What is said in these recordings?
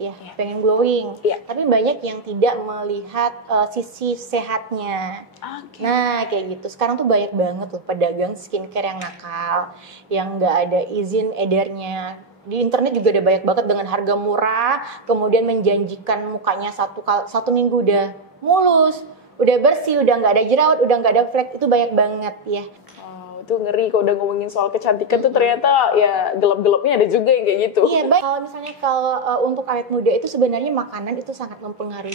ya, pengen glowing. Iya. Tapi banyak yang tidak melihat sisi sehatnya. Oke. Nah, kayak gitu. Sekarang tuh banyak banget loh pedagang skincare yang nakal, yang nggak ada izin edarnya. Di internet juga ada banyak banget dengan harga murah, kemudian menjanjikan mukanya satu minggu udah mulus, udah bersih, udah nggak ada jerawat, udah nggak ada flek. Itu banyak banget ya. Itu ngeri kalau udah ngomongin soal kecantikan tuh ternyata ya gelap-gelapnya ada juga yang kayak gitu. Iya, baik. Kalau untuk awet muda itu sebenarnya makanan itu sangat mempengaruhi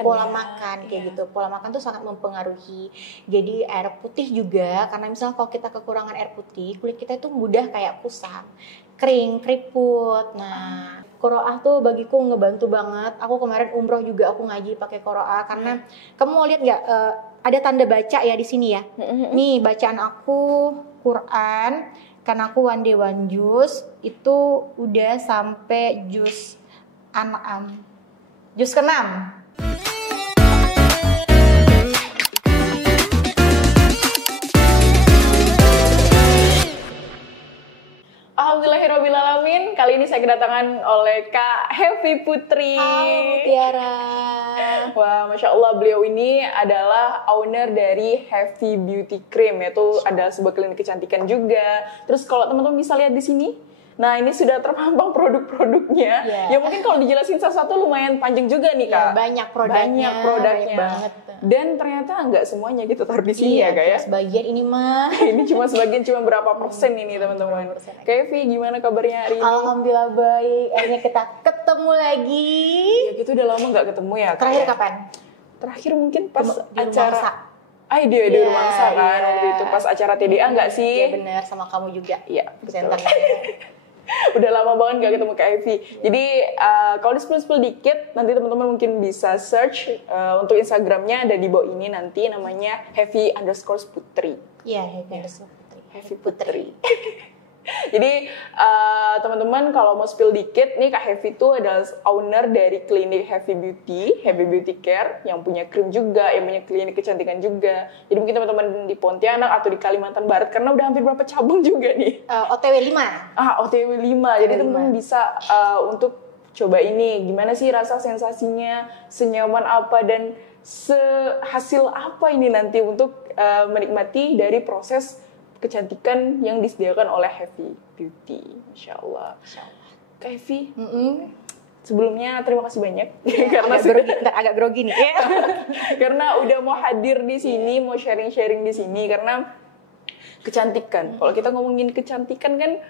Pola makan, kayak Iya. gitu. Pola makan tuh sangat mempengaruhi. Jadi air putih juga, karena misalnya kalau kita kekurangan air putih, kulit kita itu mudah kayak kusam, kering, keriput. Nah, Qoroah tuh bagiku ngebantu banget. Aku kemarin umroh juga aku ngaji pakai Qoroah karena kamu mau lihat nggak ada tanda baca ya di sini ya. Nih bacaan aku Quran, karena aku one day one juz itu udah sampai juz An'am, juz ke-6. Alhamdulillahirrahmanirrahim. Kali ini saya kedatangan oleh Kak Hevi Putri. Halo Tiara. Wah, Masya Allah, beliau ini adalah owner dari Hevi Beauty Cream, yaitu adalah sebuah klinik kecantikan juga. Terus kalau teman-teman bisa lihat di sini, nah ini sudah terpampang produk-produknya. Yeah. Ya mungkin kalau dijelasin satu-satu lumayan panjang juga nih Kak. Banyak produknya. Banyak banget. Dan ternyata nggak semuanya kita taruh di sini ya Kak ya. Sebagian ini mah. Ini cuma sebagian, cuma berapa persen ini teman-teman. Kak Hevi, gimana kabarnya hari ini? Alhamdulillah baik. Akhirnya kita ketemu lagi. Ya gitu udah lama nggak ketemu ya Kak. Terakhir ya? kapan? Terakhir mungkin pas Di acara Rumangsa. dia di Iya, Rumangsa kan iya. waktu itu pas acara TDA nggak sih? Iya benar, sama kamu juga. Iya, Presenter. Udah lama banget gak ketemu Kak Hevi. Jadi kalau di spill dikit, nanti teman-teman mungkin bisa search untuk Instagramnya ada di bawah ini nanti namanya Hevi_Putri. Iya, Hevi Hevi Putri. Jadi teman-teman kalau mau spill dikit nih, Kak Hevi itu adalah owner dari klinik Hevi Beauty Care, yang punya krim juga, yang punya klinik kecantikan juga. Jadi mungkin teman-teman di Pontianak atau di Kalimantan Barat, karena udah hampir berapa cabang juga nih. OTW 5. OTW 5. Jadi teman-teman bisa untuk coba ini, gimana sih rasa sensasinya, senyaman apa dan sehasil apa ini nanti untuk menikmati dari proses kecantikan yang disediakan oleh Hevi Beauty. Masya Allah. Kak Hevi, sebelumnya terima kasih banyak karena agak grogi nih. karena udah mau hadir di sini, mau sharing-sharing di sini karena kecantikan. Kalau kita ngomongin kecantikan kan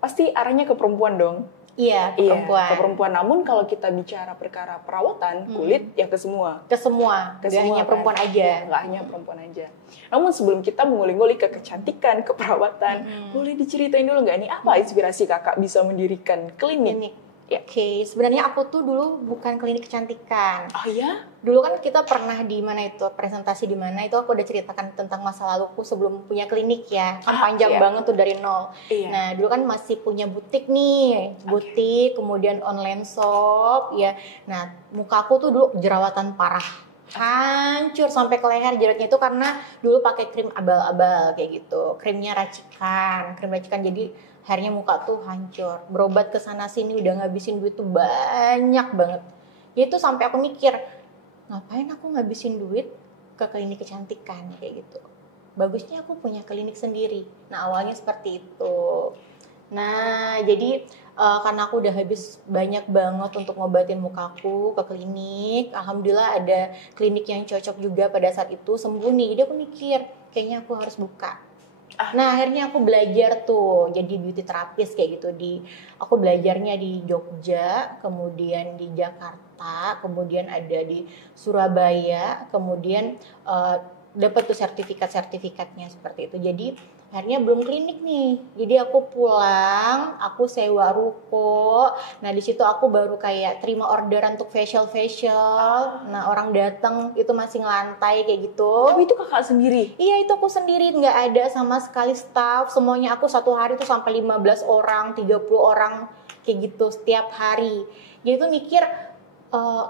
pasti arahnya ke perempuan dong. Iya, ke perempuan. Ke perempuan. Namun kalau kita bicara perkara perawatan kulit, ya ke semua. Ke semua. Gak hanya perempuan aja. Nggak hanya perempuan aja. Namun sebelum kita mengulik-ngulik ke kecantikan, ke perawatan, boleh diceritain dulu nggak nih apa inspirasi kakak bisa mendirikan klinik? Ya. Oke, sebenarnya aku tuh dulu bukan klinik kecantikan. Oh ya? Dulu kan kita pernah di mana itu presentasi di mana itu aku udah ceritakan tentang masa laluku sebelum punya klinik ya. Kan panjang banget tuh dari nol. Iya. Nah, dulu kan masih punya butik nih, butik, kemudian online shop ya. Nah, mukaku tuh dulu jerawatan parah. Hancur sampai ke leher jerawatnya itu karena dulu pakai krim abal-abal kayak gitu. Krim racikan jadi akhirnya muka tuh hancur. Berobat ke sana sini udah ngabisin duit tuh banyak banget. Jadi tuh sampai aku mikir, ngapain aku ngabisin duit ke klinik kecantikan kayak gitu. Bagusnya aku punya klinik sendiri. Nah, awalnya seperti itu. Nah, jadi karena aku udah habis banyak banget untuk ngobatin mukaku ke klinik. Alhamdulillah ada klinik yang cocok juga pada saat itu, sembuh nih. Jadi aku mikir, kayaknya aku harus buka. Nah, akhirnya aku belajar tuh jadi beauty therapist kayak gitu. Aku belajarnya di Jogja, kemudian di Jakarta, kemudian ada di Surabaya, kemudian dapat tuh sertifikatnya seperti itu. Jadi akhirnya belum klinik nih. Jadi aku pulang, aku sewa ruko. Nah, di situ aku baru kayak terima orderan untuk facial. Nah, orang datang itu masih ngelantai kayak gitu. Tapi itu kakak sendiri? Iya, itu aku sendiri, nggak ada sama sekali staff. Semuanya aku satu hari tuh sampai 15 orang, 30 orang kayak gitu setiap hari. Jadi tuh mikir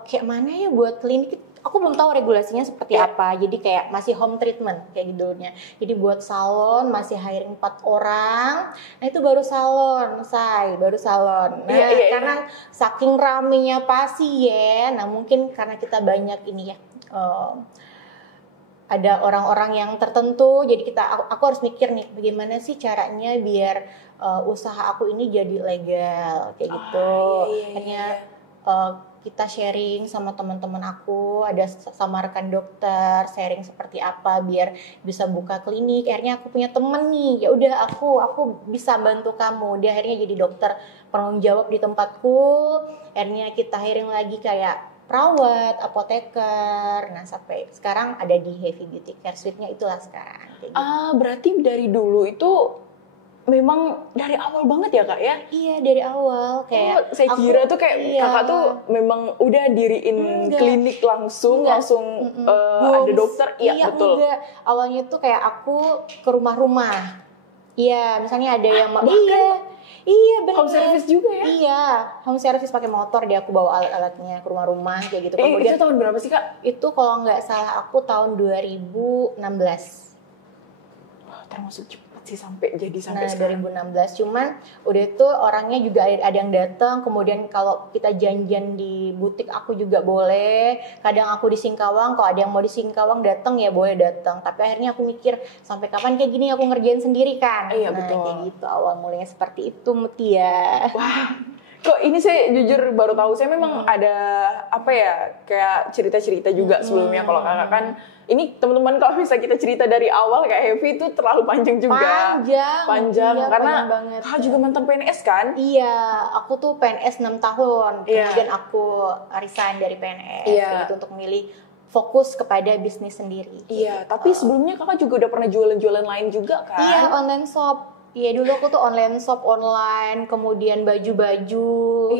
kayak mana ya buat klinik. aku belum tahu regulasinya seperti apa. Jadi kayak masih home treatment kayak gitu nya. Jadi buat salon masih hiring 4 orang. Nah itu baru salon, baru salon. Nah karena saking ramenya pasien, nah mungkin karena kita banyak ini ya. Ada orang-orang yang tertentu, jadi aku harus mikir nih bagaimana sih caranya biar usaha aku ini jadi legal kayak gitu. Akhirnya kita sharing sama teman-teman aku, ada sama rekan dokter, sharing seperti apa biar bisa buka klinik. Akhirnya aku punya temen nih, ya udah aku bisa bantu kamu. Dia akhirnya jadi dokter penanggung jawab di tempatku. Akhirnya kita hiring lagi kayak perawat, apoteker. Nah sampai sekarang ada di Heavy Beauty Care Suite-nya itulah sekarang. Gitu. Berarti dari dulu itu memang dari awal banget ya Kak ya? Iya dari awal kayak. Saya kira tuh kayak Kakak tuh memang udah diriin klinik langsung ada dokter. Iya betul. Enggak. Awalnya tuh kayak aku ke rumah-rumah. Iya misalnya ada yang Iya benar. Home service juga ya? Iya, home service pakai motor dia aku bawa alat-alatnya ke rumah-rumah kayak gitu. Kemudian itu tahun berapa sih Kak? Itu kalau nggak salah aku tahun 2016. Wah, termasuk cepat sih sampai sekarang. 2016. Cuman udah itu orangnya juga ada yang datang. Kemudian kalau kita janjian di butik aku juga boleh. Kadang aku di Singkawang, kalau ada yang mau di Singkawang datang ya boleh datang. Tapi akhirnya aku mikir sampai kapan kayak gini aku ngerjain sendiri kan. Iya betul. Kayak gitu awal mulanya seperti itu Mutia. Wah. Kok ini saya jujur baru tahu, saya memang ada kayak cerita-cerita juga sebelumnya. Kalau Kakak kan ini teman-teman kalau misalnya kita cerita dari awal kayak Heavy itu terlalu panjang juga. Panjang iya, karena Kakak juga mantan PNS kan? Iya, aku tuh PNS 6 tahun. Kemudian aku resign dari PNS gitu untuk milih fokus kepada bisnis sendiri. Iya, tapi sebelumnya Kakak juga udah pernah jualan-jualan lain juga kan? Iya, online shop. Iya dulu aku tuh online shop online, kemudian baju-baju,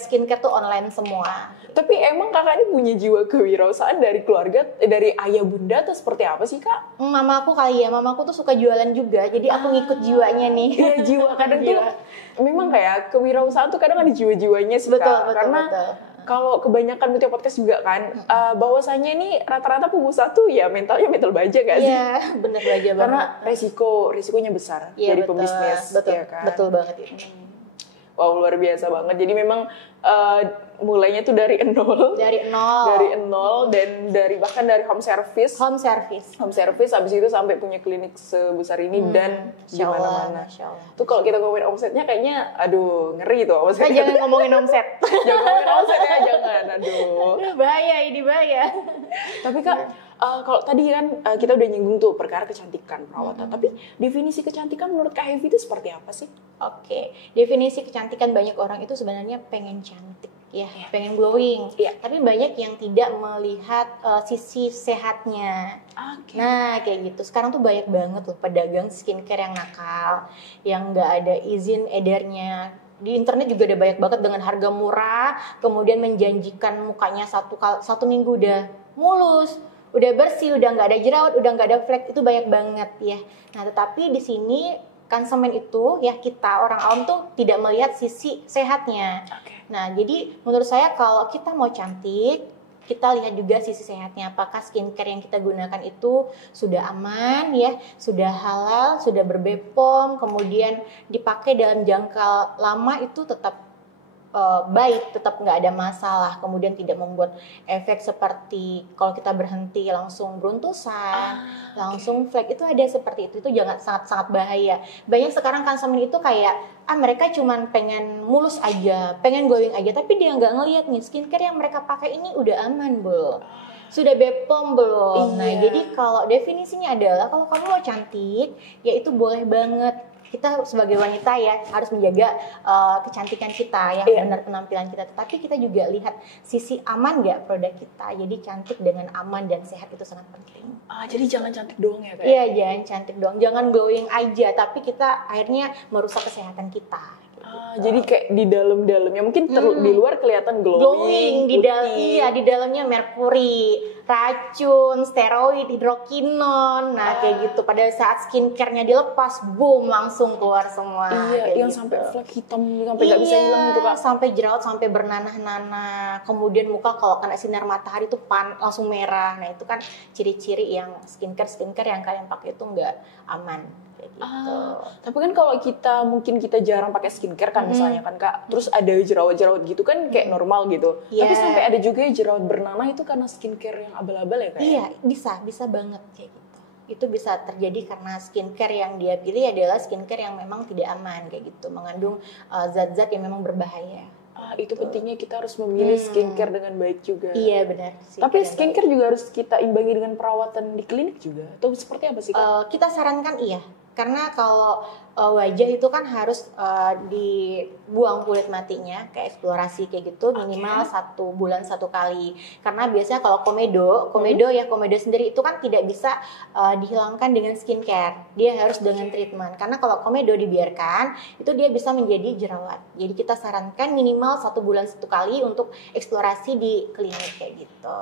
skincare tuh online semua. Tapi emang Kakak ini punya jiwa kewirausahaan dari keluarga, dari ayah bunda atau seperti apa sih Kak? Mama aku kali ya, mama aku tuh suka jualan juga, jadi aku ngikut jiwanya nih. Iya jiwa, kadang tuh memang kayak kewirausahaan tuh kadang ada jiwa-jiwanya sih Kak. Karena kalau kebanyakan Mutia Podcast juga kan, bahwasanya ini rata-rata pengusaha tuh ya mentalnya mental baja gak sih? Iya, bener baja banget. Karena resikonya besar jadi pembisnis. Betul, ya kan? Betul banget itu. Wow, luar biasa banget. Jadi memang mulainya tuh dari nol. Dari nol dan bahkan dari home service. Habis itu sampai punya klinik sebesar ini dan di mana-mana. Tuh kalau kita ngomongin omsetnya kayaknya aduh ngeri tuh omsetnya. Jangan ngomongin omset. Jangan ngomongin omset ya, jangan. Aduh. Bahaya. Tapi Kak, kalau tadi kan kita udah nyinggung tuh perkara kecantikan perawatan. Tapi definisi kecantikan menurut Kak Heavy itu seperti apa sih? Oke, definisi kecantikan banyak orang itu sebenarnya pengen cantik. Ya, pengen glowing. Tapi banyak yang tidak melihat sisi sehatnya. Nah, kayak gitu. Sekarang tuh banyak banget loh pedagang skincare yang nakal, yang nggak ada izin edarnya. Di internet juga ada banyak banget dengan harga murah, kemudian menjanjikan mukanya satu minggu udah mulus, udah bersih, udah nggak ada jerawat, udah nggak ada flek, itu banyak banget ya. Nah, tetapi di sini konsumen itu ya kita orang awam tuh tidak melihat sisi sehatnya. Nah, jadi menurut saya kalau kita mau cantik, kita lihat juga sisi sehatnya. Apakah skincare yang kita gunakan itu sudah aman ya, sudah halal, sudah berbepom, kemudian dipakai dalam jangka lama itu tetap baik, tetap nggak ada masalah, kemudian tidak membuat efek seperti kalau kita berhenti langsung beruntusan, langsung flek, itu ada seperti itu jangan sangat bahaya. Banyak sekarang konsumen itu kayak mereka cuman pengen mulus aja, pengen glowing aja, tapi dia nggak ngelihat nih skincare yang mereka pakai ini udah aman belum, sudah bepom belum. Nah jadi kalau definisinya adalah kalau kamu mau cantik ya itu boleh banget. Kita sebagai wanita ya harus menjaga kecantikan kita ya, benar penampilan kita. Tetapi kita juga lihat sisi aman nggak produk kita. Jadi cantik dengan aman dan sehat itu sangat penting. Jadi jangan cantik doang ya Kak? Iya, jangan cantik doang. Jangan glowing aja, tapi kita akhirnya merusak kesehatan kita. Gitu. Jadi kayak di dalam-dalamnya mungkin di luar kelihatan glowing di di dalamnya merkuri, racun, steroid, hidrokinon. Nah, kayak gitu. Pada saat skincare-nya dilepas, boom, langsung keluar semua. Iya, yang gitu. Sampai flek hitam sampai nggak bisa hilang itu, Kak. Sampai jerawat, sampai bernanah-nanah. Kemudian muka kalau kena sinar matahari tuh langsung merah. Nah, itu kan ciri-ciri yang skincare yang kalian pakai itu nggak aman. Gitu. Tapi kan kalau kita jarang pakai skincare kan misalnya kan Kak, terus ada jerawat-jerawat gitu kan kayak normal gitu. Tapi sampai ada juga jerawat bernanah itu karena skincare yang abal-abal ya Kak? Iya, bisa banget kayak gitu. Itu bisa terjadi karena skincare yang dia pilih adalah skincare yang memang tidak aman kayak gitu, mengandung zat-zat yang memang berbahaya. Itu pentingnya kita harus memilih skincare dengan baik juga. Iya benar. Tapi skincare juga harus kita imbangi dengan perawatan di klinik juga. Atau seperti apa sih Kak? Kita sarankan iya. Karena kalau wajah itu kan harus dibuang kulit matinya, kayak eksplorasi kayak gitu minimal 1 bulan 1 kali. Karena biasanya kalau komedo sendiri itu kan tidak bisa dihilangkan dengan skincare. Dia harus dengan treatment. Karena kalau komedo dibiarkan, itu dia bisa menjadi jerawat. Jadi kita sarankan minimal 1 bulan 1 kali untuk eksplorasi di klinik kayak gitu.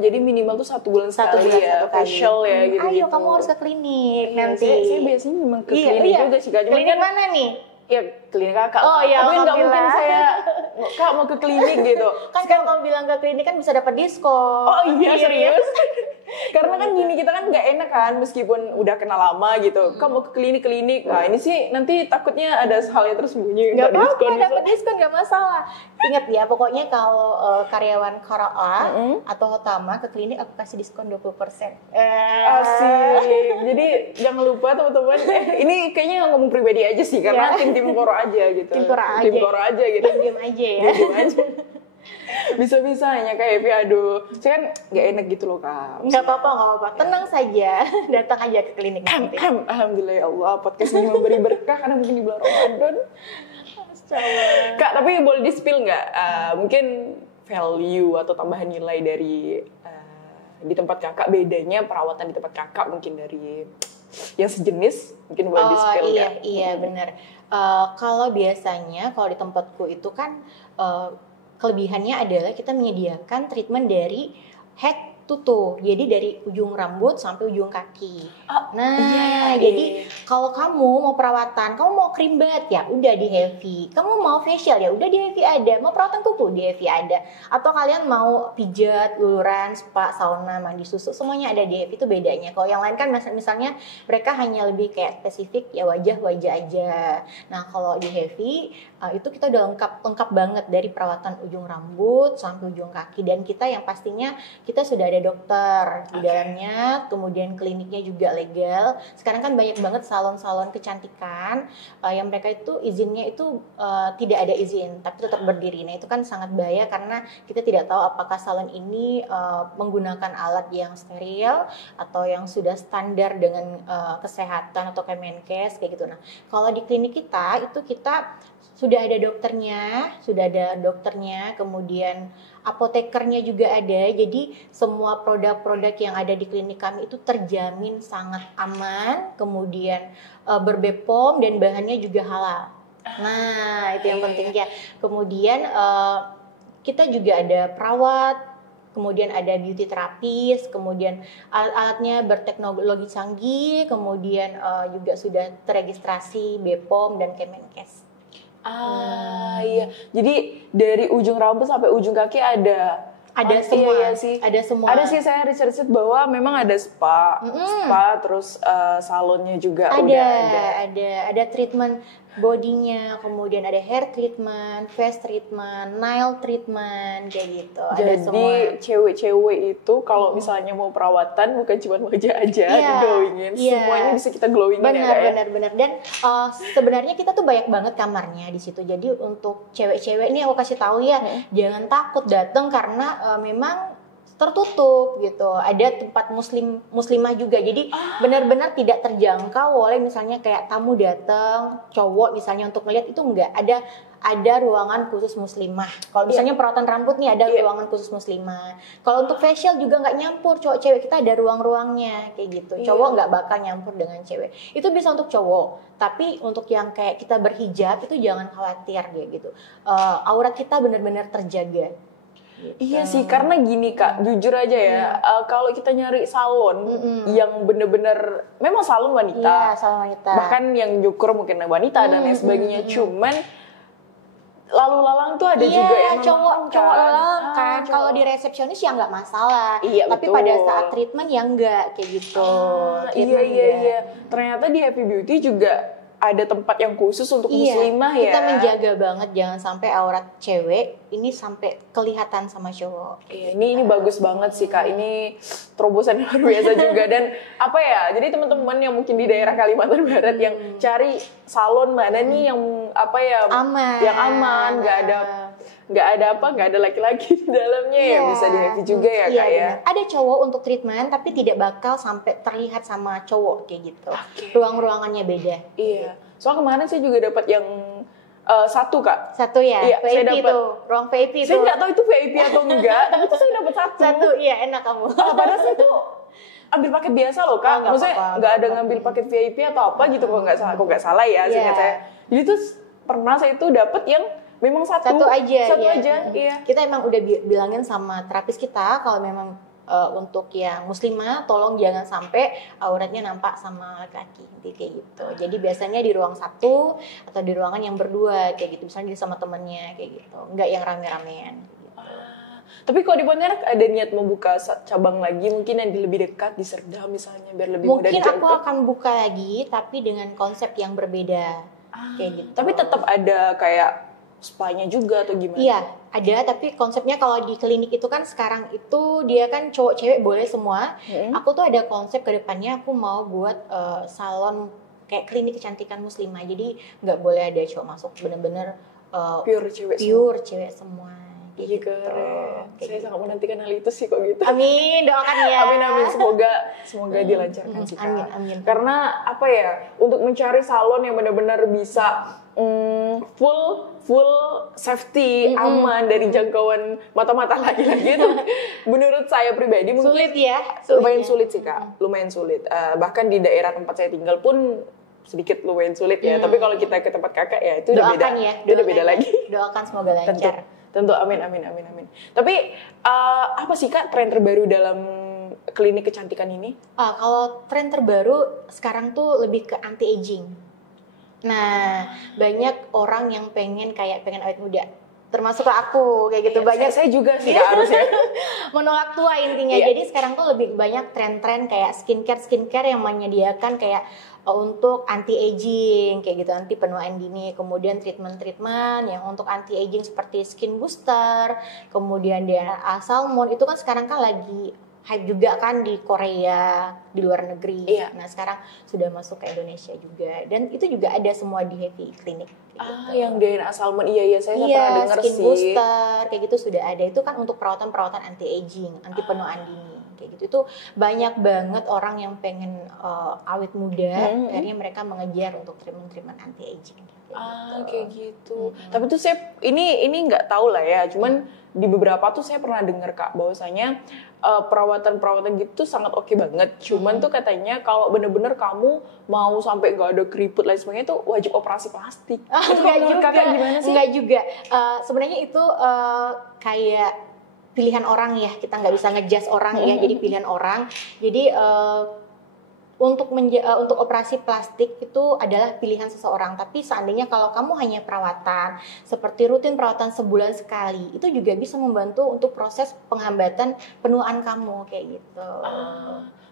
Jadi minimal tuh 1 bulan sekali ya, facial ya gitu. Ayo kamu harus ke klinik nanti. Saya biasanya memang ke klinik juga sih Kak. Klinik mana nih? Ya klinik Kakak. Oh iya, tapi nggak mungkin saya Kak mau ke klinik gitu. Kan kalau kamu bilang ke klinik kan bisa dapat diskon. Oh iya serius? Karena kan gini kita kan nggak enak kan meskipun udah kenal lama gitu. Kak mau ke klinik. Nah ini sih nanti takutnya ada hal yang tersembunyi. Nggak apa-apa, dapat diskon nggak masalah. Ingat ya, pokoknya kalau karyawan Koroa atau Hotama ke klinik aku kasih diskon 20%. Asik. Jadi jangan lupa teman-teman. Ini kayaknya ngomong pribadi aja sih karena tim Koro aja gitu. Tim Koro aja gitu. Diam aja ya. Diam aja. Bisa-bisanya Kak Evi, aduh. Saya kan gak enak gitu loh Kak. Nggak apa-apa. Tenang saja. Datang aja ke klinik nanti. Alhamdulillah ya Allah, podcast ini memberi berkah karena mungkin di bulan Ramadan. Kak, tapi boleh di-spill nggak? Mungkin value atau tambahan nilai dari di tempat Kakak, bedanya perawatan di tempat Kakak mungkin dari yang sejenis, mungkin boleh di-spill nggak? Iya benar. Kalau biasanya kalau di tempatku itu kan kelebihannya adalah kita menyediakan treatment dari head to toe, jadi dari ujung rambut sampai ujung kaki. Jadi kalau kamu mau perawatan, kamu mau cream bath ya udah di Heavy, kamu mau facial ya udah di Heavy ada, mau perawatan kuku di Heavy ada, atau kalian mau pijat, luluran, spa, sauna, mandi susu, semuanya ada di Heavy. Itu bedanya. Kalau yang lain kan misalnya mereka hanya lebih kayak spesifik ya wajah aja. Nah kalau di Heavy itu kita udah lengkap banget dari perawatan ujung rambut sampai ujung kaki, dan kita yang pastinya kita sudah ada dokter di dalamnya, kemudian kliniknya juga legal. Sekarang kan banyak banget salon-salon kecantikan yang mereka itu izinnya itu tidak ada izin tapi tetap berdiri. Nah itu kan sangat bahaya karena kita tidak tahu apakah salon ini menggunakan alat yang steril atau yang sudah standar dengan kesehatan atau Kemenkes kayak gitu. Nah kalau di klinik kita itu kita sudah ada dokternya, kemudian apotekernya juga ada. Jadi semua produk-produk yang ada di klinik kami itu terjamin sangat aman, kemudian ber-BPOM dan bahannya juga halal. Nah, itu yang penting ya. Kemudian kita juga ada perawat, kemudian ada beauty terapis, kemudian alat-alatnya berteknologi canggih, kemudian juga sudah terregistrasi BPOM dan Kemenkes. Iya. Jadi dari ujung rambut sampai ujung kaki ada semua. Iya sih. Ada semua. Ada sih, saya research bahwa memang ada spa terus salonnya juga ada treatment bodinya, kemudian ada hair treatment, face treatment, nail treatment kayak gitu. Ada semua. Jadi cewek-cewek itu kalau misalnya mau perawatan bukan cuma wajah aja di-glowingin, semuanya bisa kita glowingin. Benar. Dan sebenarnya kita tuh banyak banget kamarnya di situ. Jadi untuk cewek-cewek ini aku kasih tahu ya, jangan takut datang karena memang tertutup gitu. Ada tempat muslimah juga. Jadi benar-benar tidak terjangkau oleh misalnya kayak tamu datang cowok misalnya untuk ngeliat, itu enggak. ada ruangan khusus muslimah. Kalau misalnya perawatan rambut nih ada ruangan khusus muslimah. Kalau untuk facial juga nggak nyampur, cowok cewek kita ada ruang-ruangnya kayak gitu. Cowok nggak bakal nyampur dengan cewek. Itu bisa untuk cowok. Tapi untuk yang kayak kita berhijab itu jangan khawatir gitu. Aurat kita benar-benar terjaga. Gitu. Iya sih, karena gini Kak, jujur aja ya, kalau kita nyari salon yang bener-bener memang salon wanita, salon wanita, bahkan yang nyukur mungkin wanita dan lain sebagainya, cuman lalu lalang tuh ada juga yang cowok lalang kan. Kalau di resepsionis ya nggak masalah, tapi betul. pada saat treatment ya enggak kayak gitu. Iya. Ternyata di Happy Beauty juga ada tempat yang khusus untuk muslimah ya. Kita menjaga banget jangan sampai aurat cewek ini sampai kelihatan sama cowok. Iya, ini bagus banget sih Kak. Ini terobosan luar biasa juga. Dan apa ya? Jadi teman-teman yang mungkin di daerah Kalimantan Barat yang cari salon mana nih yang apa ya? Aman. Yang aman, nggak ada laki-laki di dalamnya ya, bisa di Happy juga ya Kak ya. Ada cowok untuk treatment tapi tidak bakal sampai terlihat sama cowok kayak gitu. Ruang-ruangannya beda. Iya. Soalnya kemarin saya juga dapat yang satu Kak. Satu ya, iya, VIP tuh, ruang VIP tuh. Saya nggak tahu itu VIP atau enggak, tapi tuh saya dapat satu. Satu, iya enak kamu. Padahal saya tuh ambil paket biasa loh Kak. Maksudnya nggak ada ngambil paket VIP atau apa gitu, kok nggak salah ya seingat saya. Jadi tuh pernah saya tuh dapat yang memang satu aja. Iya. Kita emang udah bilangin sama terapis kita kalau memang untuk yang muslimah tolong jangan sampai auratnya nampak sama laki-laki kayak gitu. Jadi biasanya di ruang satu atau di ruangan yang berdua kayak gitu, misalnya dia sama temennya kayak gitu, nggak yang rame-ramean gitu. Tapi kalau di Pontianak ada niat membuka cabang lagi mungkin yang lebih dekat di Serdang misalnya biar lebih mudah dijangkau. Mungkin aku akan buka lagi tapi dengan konsep yang berbeda kayak gitu. Tapi tetap ada kayak spa-nya juga atau gimana? Iya, ada, tapi konsepnya kalau di klinik itu kan sekarang itu dia kan cowok cewek boleh semua. Aku tuh ada konsep ke depannya aku mau buat salon kayak klinik kecantikan muslimah. Jadi nggak boleh ada cowok masuk, bener-bener pure cewek semua. Iya keren. Saya sangat menantikan hal itu sih kok gitu. Amin, doakan ya. Amin. Semoga dilancarkan sih Kak. Amin. Karena apa ya? Untuk mencari salon yang benar-benar bisa full safety, aman dari jangkauan mata-mata laki-laki itu menurut saya pribadi mungkin lumayan sulit sih Kak. Lumayan sulit. Bahkan di daerah tempat saya tinggal pun sedikit lumayan sulit ya. Tapi kalau kita ke tempat Kakak ya itu udah beda. Udah beda lagi. Doakan semoga lancar. Tentu amin. Tapi apa sih Kak tren terbaru dalam klinik kecantikan ini? Kalau tren terbaru sekarang tuh lebih ke anti aging. Nah, banyak orang yang pengen awet muda. Termasuk aku kayak gitu. Banyak saya juga sih Kak harusnya. Menolak tua intinya. Jadi sekarang tuh lebih banyak tren-tren kayak skincare yang menyediakan kayak untuk anti aging kayak gitu, anti penuaan dini, kemudian treatment yang untuk anti aging seperti skin booster, kemudian DNA Salmon itu kan sekarang kan lagi hype juga kan di Korea, di luar negeri. Nah sekarang sudah masuk ke Indonesia juga, dan itu juga ada semua di Happy Clinic. Gitu. Yang DNA Salmon, iya saya pernah dengar sih. Skin booster kayak gitu sudah ada. Itu kan untuk perawatan anti aging, anti penuaan dini kayak gitu. Itu banyak banget orang yang pengen awet muda, akhirnya mereka mengejar untuk treatment anti aging. Kayak gitu. Tapi tuh saya ini nggak tahu lah ya, cuman di beberapa tuh saya pernah dengar Kak bahwasanya perawatan gitu sangat oke banget. Cuman tuh katanya kalau bener-bener kamu mau sampai nggak ada keriput lain sebagainya tuh wajib operasi plastik. Enggak juga. Kakak gimana sih? Enggak juga. Sebenarnya itu kayak pilihan orang ya. Kita nggak bisa ngejudge orang ya. Jadi pilihan orang. Jadi untuk operasi plastik itu adalah pilihan seseorang. Tapi seandainya kalau kamu hanya perawatan, seperti rutin perawatan sebulan sekali, itu juga bisa membantu untuk proses penghambatan penuaan kamu kayak gitu.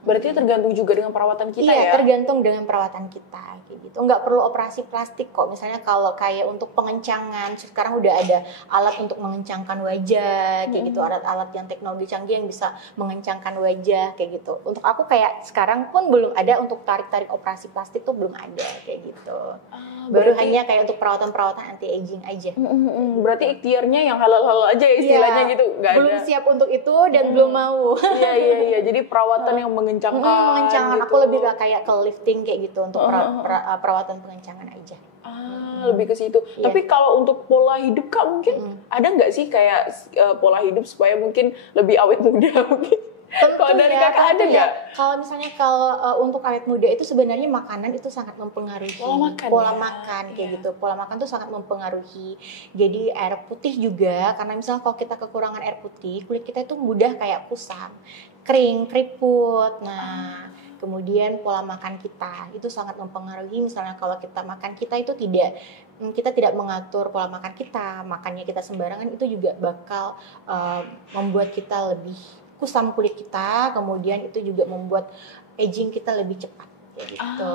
Berarti tergantung juga dengan perawatan kita ya? Iya, tergantung dengan perawatan kita kayak gitu. Nggak perlu operasi plastik kok. Misalnya kalau kayak untuk pengencangan, sekarang udah ada alat untuk mengencangkan wajah kayak gitu. Alat-alat yang teknologi canggih yang bisa mengencangkan wajah kayak gitu. Untuk aku kayak sekarang pun belum ada untuk tarik-tarik operasi plastik tuh belum ada kayak gitu. Baru hanya kayak untuk perawatan anti aging aja. Berarti ikhtiarnya yang halal-halal aja istilahnya gitu. Nggak belum ada. Siap untuk itu dan belum mau. Iya. Jadi perawatan yang mengencangkan gitu. gitu. Aku lebih kayak ke lifting kayak gitu untuk perawatan pengencangan aja. Lebih ke situ. Iya. Tapi kalau untuk pola hidup Kak mungkin ada nggak sih kayak pola hidup supaya mungkin lebih awet muda mungkin? Kalau dari Kakak ada nggak? Kalau misalnya untuk awet muda itu sebenarnya makanan itu sangat mempengaruhi. Pola makan kayak gitu. Pola makan tuh sangat mempengaruhi. Jadi air putih juga, karena misalnya kalau kita kekurangan air putih, kulit kita itu mudah kayak kusam, kering, keriput. Nah, kemudian pola makan kita itu sangat mempengaruhi. Misalnya kalau kita tidak mengatur pola makan kita, makannya kita sembarangan, itu juga bakal membuat kita lebih kusam kulit kita, kemudian itu juga membuat aging kita lebih cepat kayak gitu.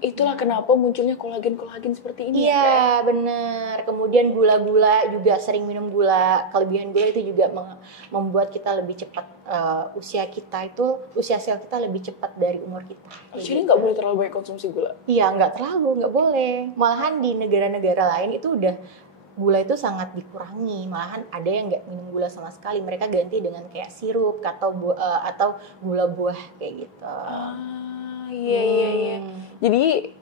Itulah kenapa munculnya kolagen seperti ini. Iya, benar. Kemudian gula-gula juga, sering minum gula, kelebihan gula itu juga membuat kita lebih cepat usia sel kita lebih cepat dari umur kita. Jadi nggak boleh terlalu banyak konsumsi gula? Iya, nggak boleh. Malahan di negara-negara lain itu udah gula itu sangat dikurangi, malahan ada yang nggak minum gula sama sekali, mereka ganti dengan kayak sirup atau gula buah kayak gitu. Iya. Jadi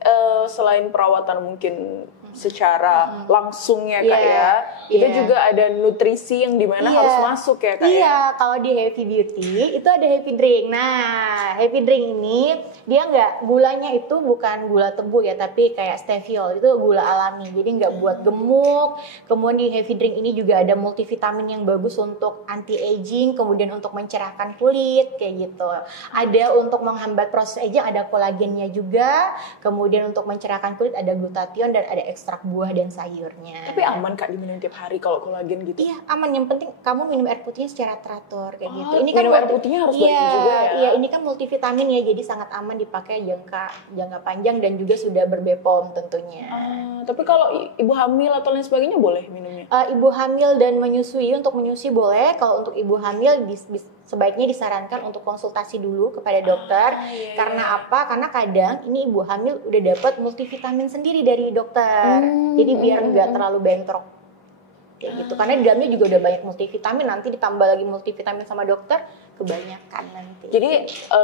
selain perawatan mungkin secara langsung ya Kak itu juga ada nutrisi yang dimana harus masuk ya Kak kalau di Heavy Beauty itu ada Heavy Drink. Nah, Heavy Drink ini dia gulanya itu bukan gula tebu ya, tapi kayak stevia, itu gula alami, jadi nggak buat gemuk. Kemudian di Heavy Drink ini juga ada multivitamin yang bagus untuk anti aging, kemudian untuk mencerahkan kulit kayak gitu. Ada untuk menghambat proses aging, ada kolagennya juga. Kemudian untuk mencerahkan kulit ada glutathione dan ada ekstrak buah dan sayurnya. Tapi aman Kak diminum tiap hari kalau kolagen gitu? Iya, aman. Yang penting kamu minum air putihnya secara teratur kayak gitu. Ini kan minum air putihnya harus banyak juga ya? Iya, ini kan multivitamin ya, jadi sangat aman dipakai jangka panjang dan juga sudah berbepom tentunya. Tapi kalau ibu hamil atau lain sebagainya boleh minumnya? Ibu hamil dan menyusui, untuk menyusui boleh. Kalau untuk ibu hamil sebaiknya disarankan untuk konsultasi dulu kepada dokter. Karena apa? Karena kadang ini ibu hamil udah dapat multivitamin sendiri dari dokter. Jadi biar nggak terlalu bentrok kayak gitu. Karena di dalamnya juga udah banyak multivitamin, nanti ditambah lagi multivitamin sama dokter, kebanyakan nanti. Jadi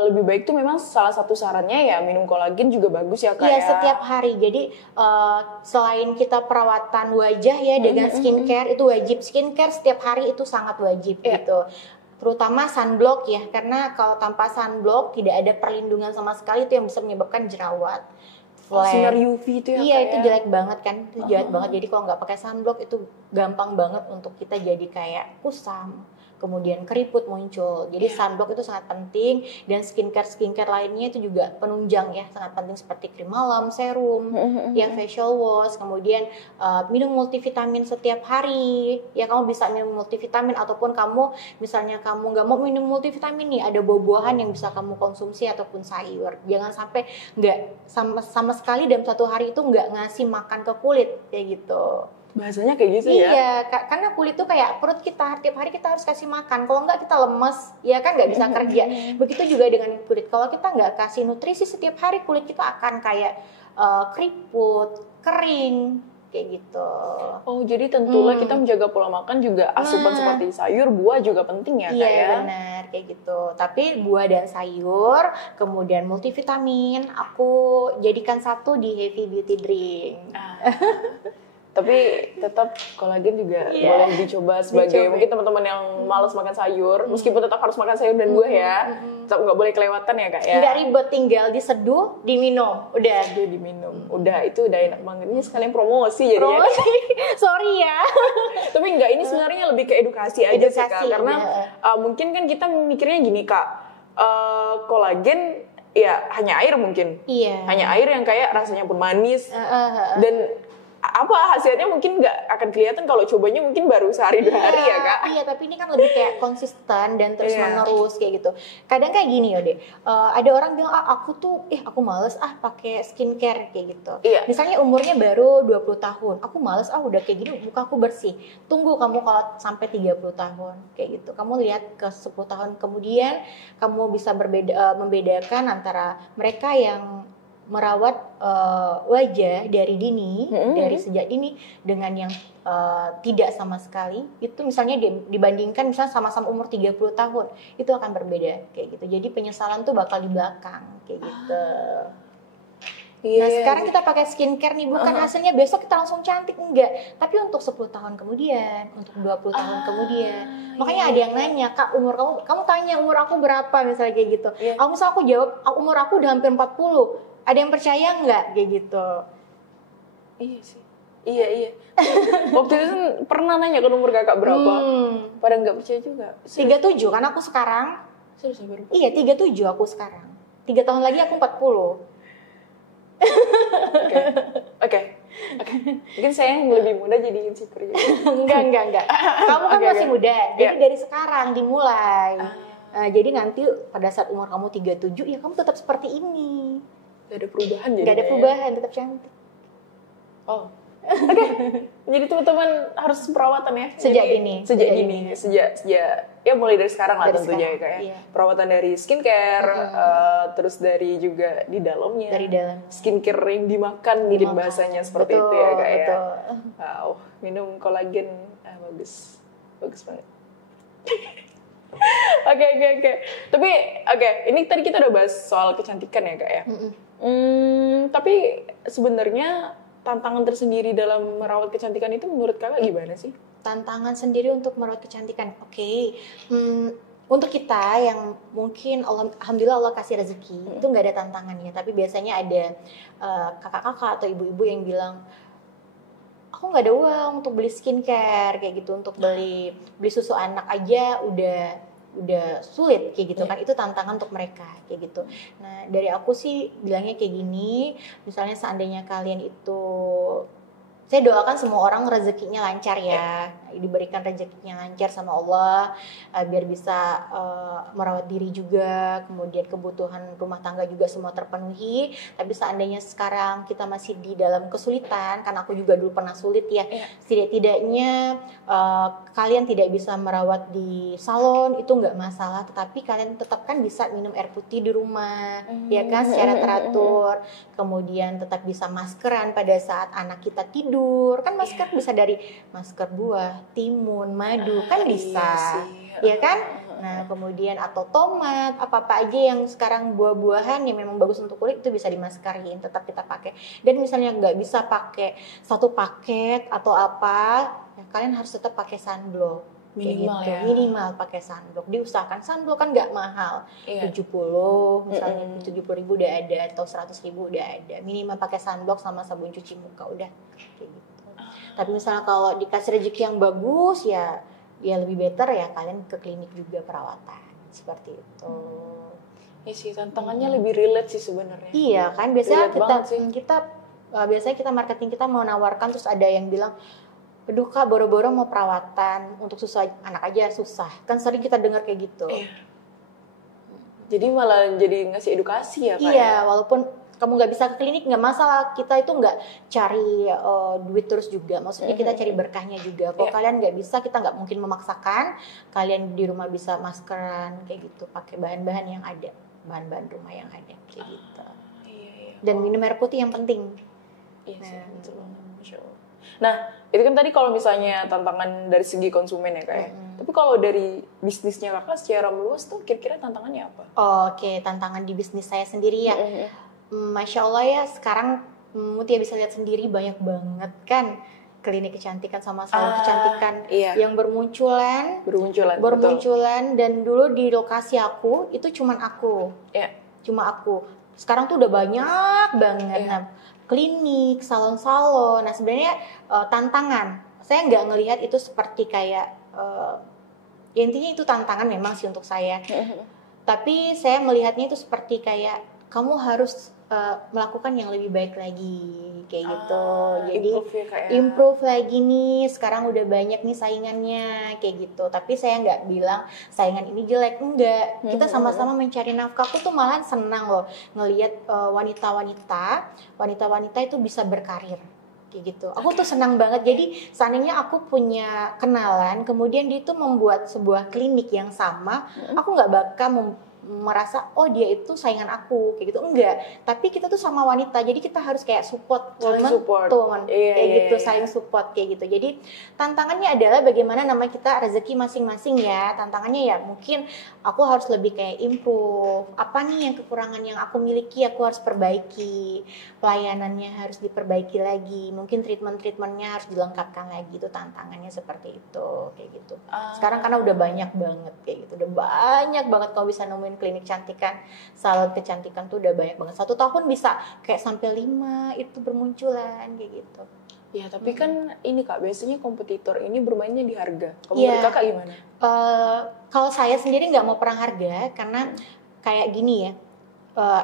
lebih baik tuh memang salah satu sarannya ya minum kolagen juga bagus ya Kak. Iya, setiap hari. Jadi selain kita perawatan wajah ya dengan skincare, itu wajib. Skincare setiap hari itu sangat wajib gitu. Terutama sunblock ya, karena kalau tanpa sunblock tidak ada perlindungan sama sekali, itu yang bisa menyebabkan jerawat. Sinar UV itu ya? Iya, itu jelek banget kan, itu jahat banget. Jadi kalau nggak pakai sunblock itu gampang banget untuk kita jadi kayak kusam, kemudian keriput muncul. Jadi sunblock itu sangat penting, dan skincare lainnya itu juga penunjang ya, sangat penting seperti krim malam, serum, ya facial wash, kemudian minum multivitamin setiap hari. Ya kamu bisa minum multivitamin, ataupun misalnya kamu nggak mau minum multivitamin nih, ada buah-buahan yang bisa kamu konsumsi ataupun sayur. Jangan sampai nggak sama sekali dalam satu hari itu nggak ngasih makan ke kulit kayak gitu. Bahasanya kayak gitu ya? Iya, karena kulit tuh kayak perut kita, tiap hari kita harus kasih makan. Kalau nggak kita lemes, ya kan nggak bisa kerja. Begitu juga dengan kulit. Kalau kita nggak kasih nutrisi setiap hari, kulit kita akan kayak keriput, kering, kayak gitu. Oh, jadi tentulah kita menjaga pola makan juga asupan seperti sayur, buah juga penting ya Kak ya? Iya, benar, kayak gitu. Tapi buah dan sayur, kemudian multivitamin, aku jadikan satu di Heavy Beauty Drink. Tapi tetap kolagen juga boleh dicoba sebagai mungkin teman-teman yang malas makan sayur, meskipun tetap harus makan sayur dan buah ya, tetap nggak boleh kelewatan ya Kak ya. Nggak ribet, tinggal diseduh, diminum, udah. Udah itu udah enak banget. Ini sekalian promosi jadinya. Sorry ya. Tapi enggak, ini sebenarnya lebih ke edukasi aja sih Kak, karena mungkin kan kita mikirnya gini Kak, kolagen ya hanya air mungkin, hanya air yang kayak rasanya pun manis dan apa hasilnya mungkin nggak akan kelihatan kalau cobanya mungkin baru sehari 2 hari ya Kak. Iya, tapi ini kan lebih kayak konsisten dan terus menerus kayak gitu. Kadang kayak gini Yode, ada orang bilang aku males pakai skincare kayak gitu. Misalnya umurnya baru 20 tahun, aku males udah kayak gini muka aku bersih. Tunggu kamu kalau sampai 30 tahun kayak gitu. Kamu lihat ke 10 tahun kemudian, kamu bisa membedakan antara mereka yang merawat wajah dari dini, dari sejak dini, dengan yang tidak sama sekali. Itu misalnya dibandingkan misalnya sama-sama umur 30 tahun, itu akan berbeda kayak gitu. Jadi penyesalan tuh bakal di belakang kayak gitu. Nah sekarang kita pakai skincare nih, bukan hasilnya besok kita langsung cantik, enggak. Tapi untuk 10 tahun kemudian, untuk 20 tahun kemudian. Makanya ada yang nanya, Kak umur kamu tanya umur aku berapa misalnya kayak gitu. Aku jawab, umur aku udah hampir 40. Ada yang percaya nggak kayak gitu? Iya sih. Iya. Waktu itu pernah nanya ke umur kakak berapa. Pada nggak percaya juga. 37 kan aku sekarang. Serius baru? Iya 37 aku sekarang. 3 tahun lagi aku 40. Oke. Mungkin saya yang lebih muda jadi insecure juga. Enggak. Kamu kan masih muda. Jadi dari sekarang dimulai. Jadi nanti pada saat umur kamu 37 ya kamu tetap seperti ini. Gak ada perubahan jadi. Gak ada perubahan, tetap cantik. Oh. Oke. Jadi teman-teman harus perawatan ya. Sejak dini Ya mulai dari sekarang lah dari tentunya sekarang, kayak iya. perawatan dari skincare, terus dari juga di dalamnya. Dari dalam. Skincare yang dimakan mungkin bahasanya seperti betul, itu ya kak ya. Betul. Wow, minum kolagen bagus banget. Oke. Tapi ini tadi kita udah bahas soal kecantikan ya kak ya. Tapi sebenarnya tantangan tersendiri dalam merawat kecantikan itu menurut kakak gimana sih? Tantangan sendiri untuk merawat kecantikan. Oke. Untuk kita yang mungkin alhamdulillah Allah kasih rezeki, itu nggak ada tantangannya. Tapi biasanya ada kakak-kakak atau ibu-ibu yang bilang, aku nggak ada uang untuk beli skincare kayak gitu, untuk beli susu anak aja udah sulit kayak gitu kan. Itu tantangan untuk mereka kayak gitu. Nah dari aku sih bilangnya kayak gini, misalnya seandainya kalian itu, saya doakan semua orang rezekinya lancar ya, diberikan rezekinya lancar sama Allah, biar bisa merawat diri juga, kemudian kebutuhan rumah tangga juga semua terpenuhi. Tapi seandainya sekarang kita masih di dalam kesulitan, karena aku juga dulu pernah sulit ya, setidaknya kalian tidak bisa merawat di salon itu nggak masalah, tetapi kalian tetap kan bisa minum air putih di rumah, ya kan, secara teratur. Kemudian tetap bisa maskeran pada saat anak kita tidur, kan masker bisa dari masker buah, timun, madu, kan bisa, ya kan? Nah kemudian atau tomat, apa-apa aja yang sekarang buah-buahan yang memang bagus untuk kulit itu bisa dimaskerin, tetap kita pakai. Dan misalnya nggak bisa pakai satu paket atau apa, ya kalian harus tetap pakai sunblock. Minimal gitu. ya. Minimal pakai sunblock. Diusahakan sunblock kan nggak mahal. 70 misalnya 70.000 udah ada, atau 100.000 udah ada. Minimal pakai sunblock sama sabun cuci muka udah kayak gitu. Tapi misalnya kalau dikasih rezeki yang bagus ya lebih better ya kalian ke klinik juga perawatan seperti itu. Iya sih, tantangannya lebih relate sih sebenarnya. Iya kan, biasanya relate biasanya kita marketing kita mau nawarkan, terus ada yang bilang, aduh Kak, boro-boro mau perawatan untuk susu anak aja susah. Kan sering kita dengar kayak gitu. Iya. Jadi malah jadi ngasih edukasi ya Kak? Iya, walaupun kamu nggak bisa ke klinik nggak masalah. Kita itu nggak cari duit terus juga. Maksudnya kita cari berkahnya juga. Kalau kalian nggak bisa, kita nggak mungkin memaksakan. Kalian di rumah bisa maskeran kayak gitu, pakai bahan-bahan yang ada, bahan-bahan rumah yang ada kayak gitu. Iya. Dan minum air putih yang penting. Iya sih, betul banget. Masya Allah. Nah, itu kan tadi kalau misalnya tantangan dari segi konsumen ya Kak ya. Tapi kalau dari bisnisnya Kakak secara meluas tuh kira-kira tantangannya apa? Oke, tantangan di bisnis saya sendiri ya. Masya Allah ya, sekarang Mutia bisa lihat sendiri banyak banget kan klinik kecantikan sama salon kecantikan yang bermunculan, dan dulu di lokasi aku itu cuman aku. Cuma aku. Sekarang tuh udah banyak banget. Nah, klinik, salon-salon. Nah sebenarnya tantangan. Saya nggak ngelihat itu seperti kayak, ya intinya itu tantangan memang sih untuk saya. Tapi saya melihatnya itu seperti kayak kamu harus melakukan yang lebih baik lagi kayak gitu. Jadi improve lagi nih. Sekarang udah banyak nih saingannya kayak gitu. Tapi saya nggak bilang saingan ini jelek, enggak. Kita sama-sama mencari nafkah. Aku tuh malah senang loh ngelihat wanita-wanita itu bisa berkarir kayak gitu. Aku tuh senang banget. Jadi seandainya aku punya kenalan, kemudian dia tuh membuat sebuah klinik yang sama, aku nggak bakal merasa oh dia itu saingan aku kayak gitu, enggak, tapi kita tuh sama wanita jadi kita harus kayak support woman to woman kayak gitu, saling support kayak gitu. Jadi tantangannya adalah bagaimana namanya kita rezeki masing-masing ya, tantangannya ya mungkin aku harus lebih kayak improve apa nih yang kekurangan yang aku miliki, aku harus perbaiki, pelayanannya harus diperbaiki lagi, mungkin treatmentnya harus dilengkapkan lagi, itu tantangannya seperti itu kayak gitu. Sekarang karena udah banyak banget kayak gitu, udah banyak banget kalau bisa nemuin klinik cantikan, salon kecantikan tuh udah banyak banget. 1 tahun bisa kayak sampai 5 itu bermunculan kayak gitu. Ya tapi kan ini Kak, biasanya kompetitor ini bermainnya di harga. Kalau menurut Kakak gimana? Kalau saya sendiri nggak mau perang harga karena kayak gini ya,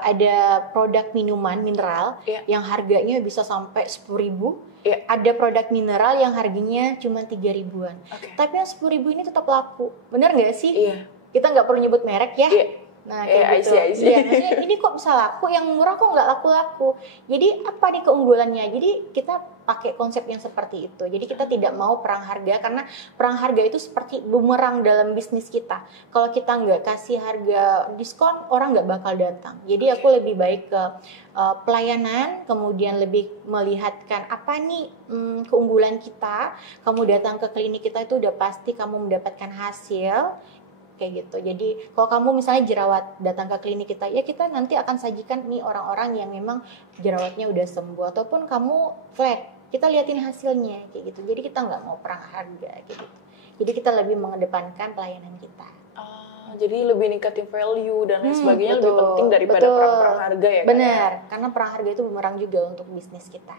ada produk minuman mineral yang harganya bisa sampai 10.000. Ada produk mineral yang harganya cuma 3.000-an. Tapi yang 10.000 ini tetap laku. Bener nggak sih? Kita nggak perlu nyebut merek ya. Nah kayak gitu. Iya, maksudnya ini kok bisa laku, yang murah kok nggak laku-laku. Jadi apa nih keunggulannya? Jadi kita pakai konsep yang seperti itu. Jadi kita tidak mau perang harga karena perang harga itu seperti bumerang dalam bisnis kita. Kalau kita nggak kasih harga diskon, orang nggak bakal datang. Jadi aku lebih baik ke pelayanan, kemudian lebih melihatkan apa nih keunggulan kita. Kamu datang ke klinik kita itu udah pasti kamu mendapatkan hasil kayak gitu. Jadi kalau kamu misalnya jerawat datang ke klinik kita, ya kita nanti akan sajikan nih orang-orang yang memang jerawatnya udah sembuh, ataupun kamu flek, kita liatin hasilnya kayak gitu. Jadi kita nggak mau perang harga kayak gitu. Jadi kita lebih mengedepankan pelayanan kita. Jadi lebih ningkatin value dan lain sebagainya lebih penting daripada perang harga ya. Benar, karena perang harga itu bumerang juga untuk bisnis kita.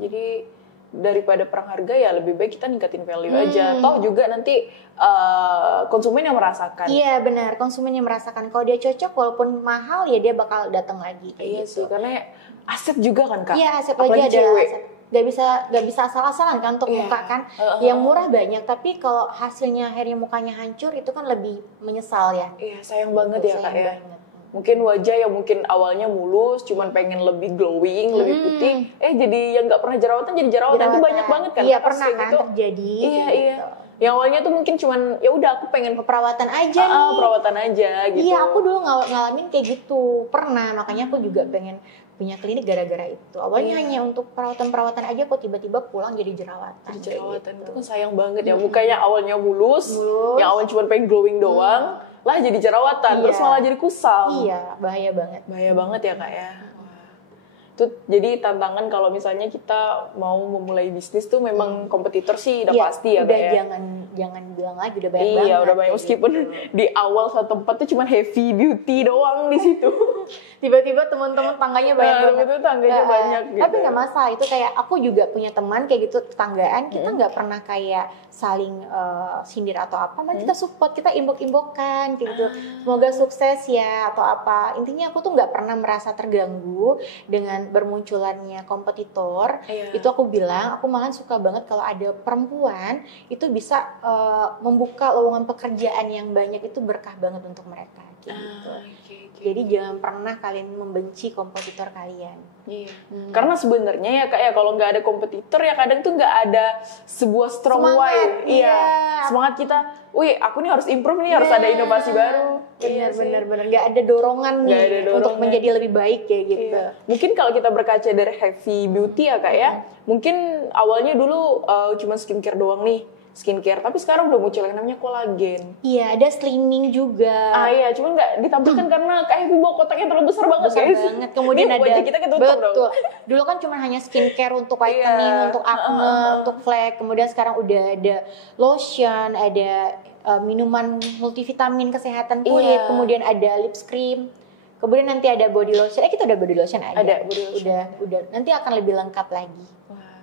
Jadi daripada perang harga ya lebih baik kita ningkatin value aja. Toh juga nanti konsumen yang merasakan. Iya benar, konsumen yang merasakan. Kalau dia cocok walaupun mahal ya dia bakal datang lagi. Iya gitu sih, karena aset juga kan Kak. Iya, aset lagi ada aset. Gak bisa asal-asalan kan untuk muka kan. Yang murah banyak, tapi kalau hasilnya akhirnya mukanya hancur itu kan lebih menyesal ya. Iya, sayang banget ya Kak ya. Mungkin wajah yang mungkin awalnya mulus, cuman pengen lebih glowing, lebih putih, jadi yang nggak pernah jerawatan jadi jerawatan. Itu banyak banget kan. Iya pernah kan gitu. Terjadi. Iya. Gitu. Yang awalnya tuh mungkin cuman ya udah aku pengen perawatan aja nih. Perawatan aja gitu. Iya, aku dulu ngalamin kayak gitu. Pernah, makanya aku juga pengen punya klinik gara-gara itu. Awalnya hanya untuk perawatan aja, kok tiba-tiba pulang jadi jerawatan. Jadi jerawatan gitu. Itu kan sayang banget ya. Mukanya awalnya mulus, yang awalnya cuma pengen glowing doang, lah jadi jerawatan, terus malah jadi kusam. Iya, bahaya banget. Bahaya banget ya Kak ya. Itu jadi tantangan kalau misalnya kita mau memulai bisnis tuh memang kompetitor sih udah pasti ya Kak ya. Jangan bilang lagi udah banyak banget. Iya, udah banyak, meskipun di awal satu tempat tuh cuma heavy beauty doang di situ. Tiba-tiba teman-teman tangganya banyak banget. Itu tangganya banyak gitu. Tapi nggak masalah, itu kayak aku juga punya teman kayak gitu tetanggaan, kita nggak pernah kayak saling sindir atau apa, malah kita support, kita imbok-imbokkan kayak gitu. Semoga sukses ya atau apa. Intinya aku tuh nggak pernah merasa terganggu dengan bermunculannya kompetitor. Itu aku bilang, aku malah suka banget kalau ada perempuan itu bisa membuka lowongan pekerjaan yang banyak, itu berkah banget untuk mereka gitu. Jadi jangan pernah kalian membenci kompetitor kalian. Iya. Karena sebenarnya ya Kak ya, kalau nggak ada kompetitor ya kadang tuh nggak ada sebuah strong semangat, why. Semangat kita, aku nih harus improve nih, harus ada inovasi baru. Benar. Nggak ada dorongan nih untuk menjadi lebih baik kayak gitu. Mungkin kalau kita berkaca dari heavy beauty ya Kak ya, mungkin awalnya dulu cuma skincare doang nih. Tapi sekarang udah muncul yang namanya kolagen. Iya, ada slimming juga. Iya, cuman nggak ditampilkan karena kayak bawa kotak yang terlalu besar banget. Besar banget. Kemudian ada wajah kita ketutup dong. Dulu kan cuma hanya skincare untuk whitening, untuk acne, untuk flek. Kemudian sekarang udah ada lotion, ada minuman multivitamin kesehatan kulit, kemudian ada lips cream. Kemudian nanti ada body lotion. Kita udah body lotion aja. Ada body lotion. Udah. Nanti akan lebih lengkap lagi.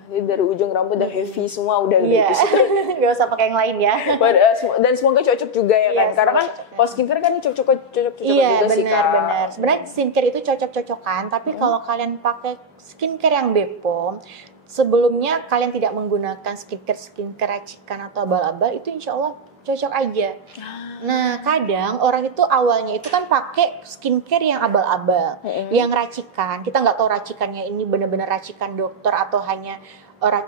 Jadi dari ujung rambut udah heavy semua udah gitu. Gak usah pakai yang lain ya. Dan semoga cocok juga ya kan. Karena kan kalau skincare kan cocok juga sih Kak. Iya benar. Sebenarnya skincare itu cocok-cocokan. Tapi kalau kalian pakai skincare yang Bepom, sebelumnya kalian tidak menggunakan skincare racikan atau abal-abal, itu insya Allah cocok aja. Nah kadang orang itu awalnya itu kan pakai skincare yang abal-abal, yang racikan. Kita nggak tahu racikannya ini benar-benar racikan dokter atau hanya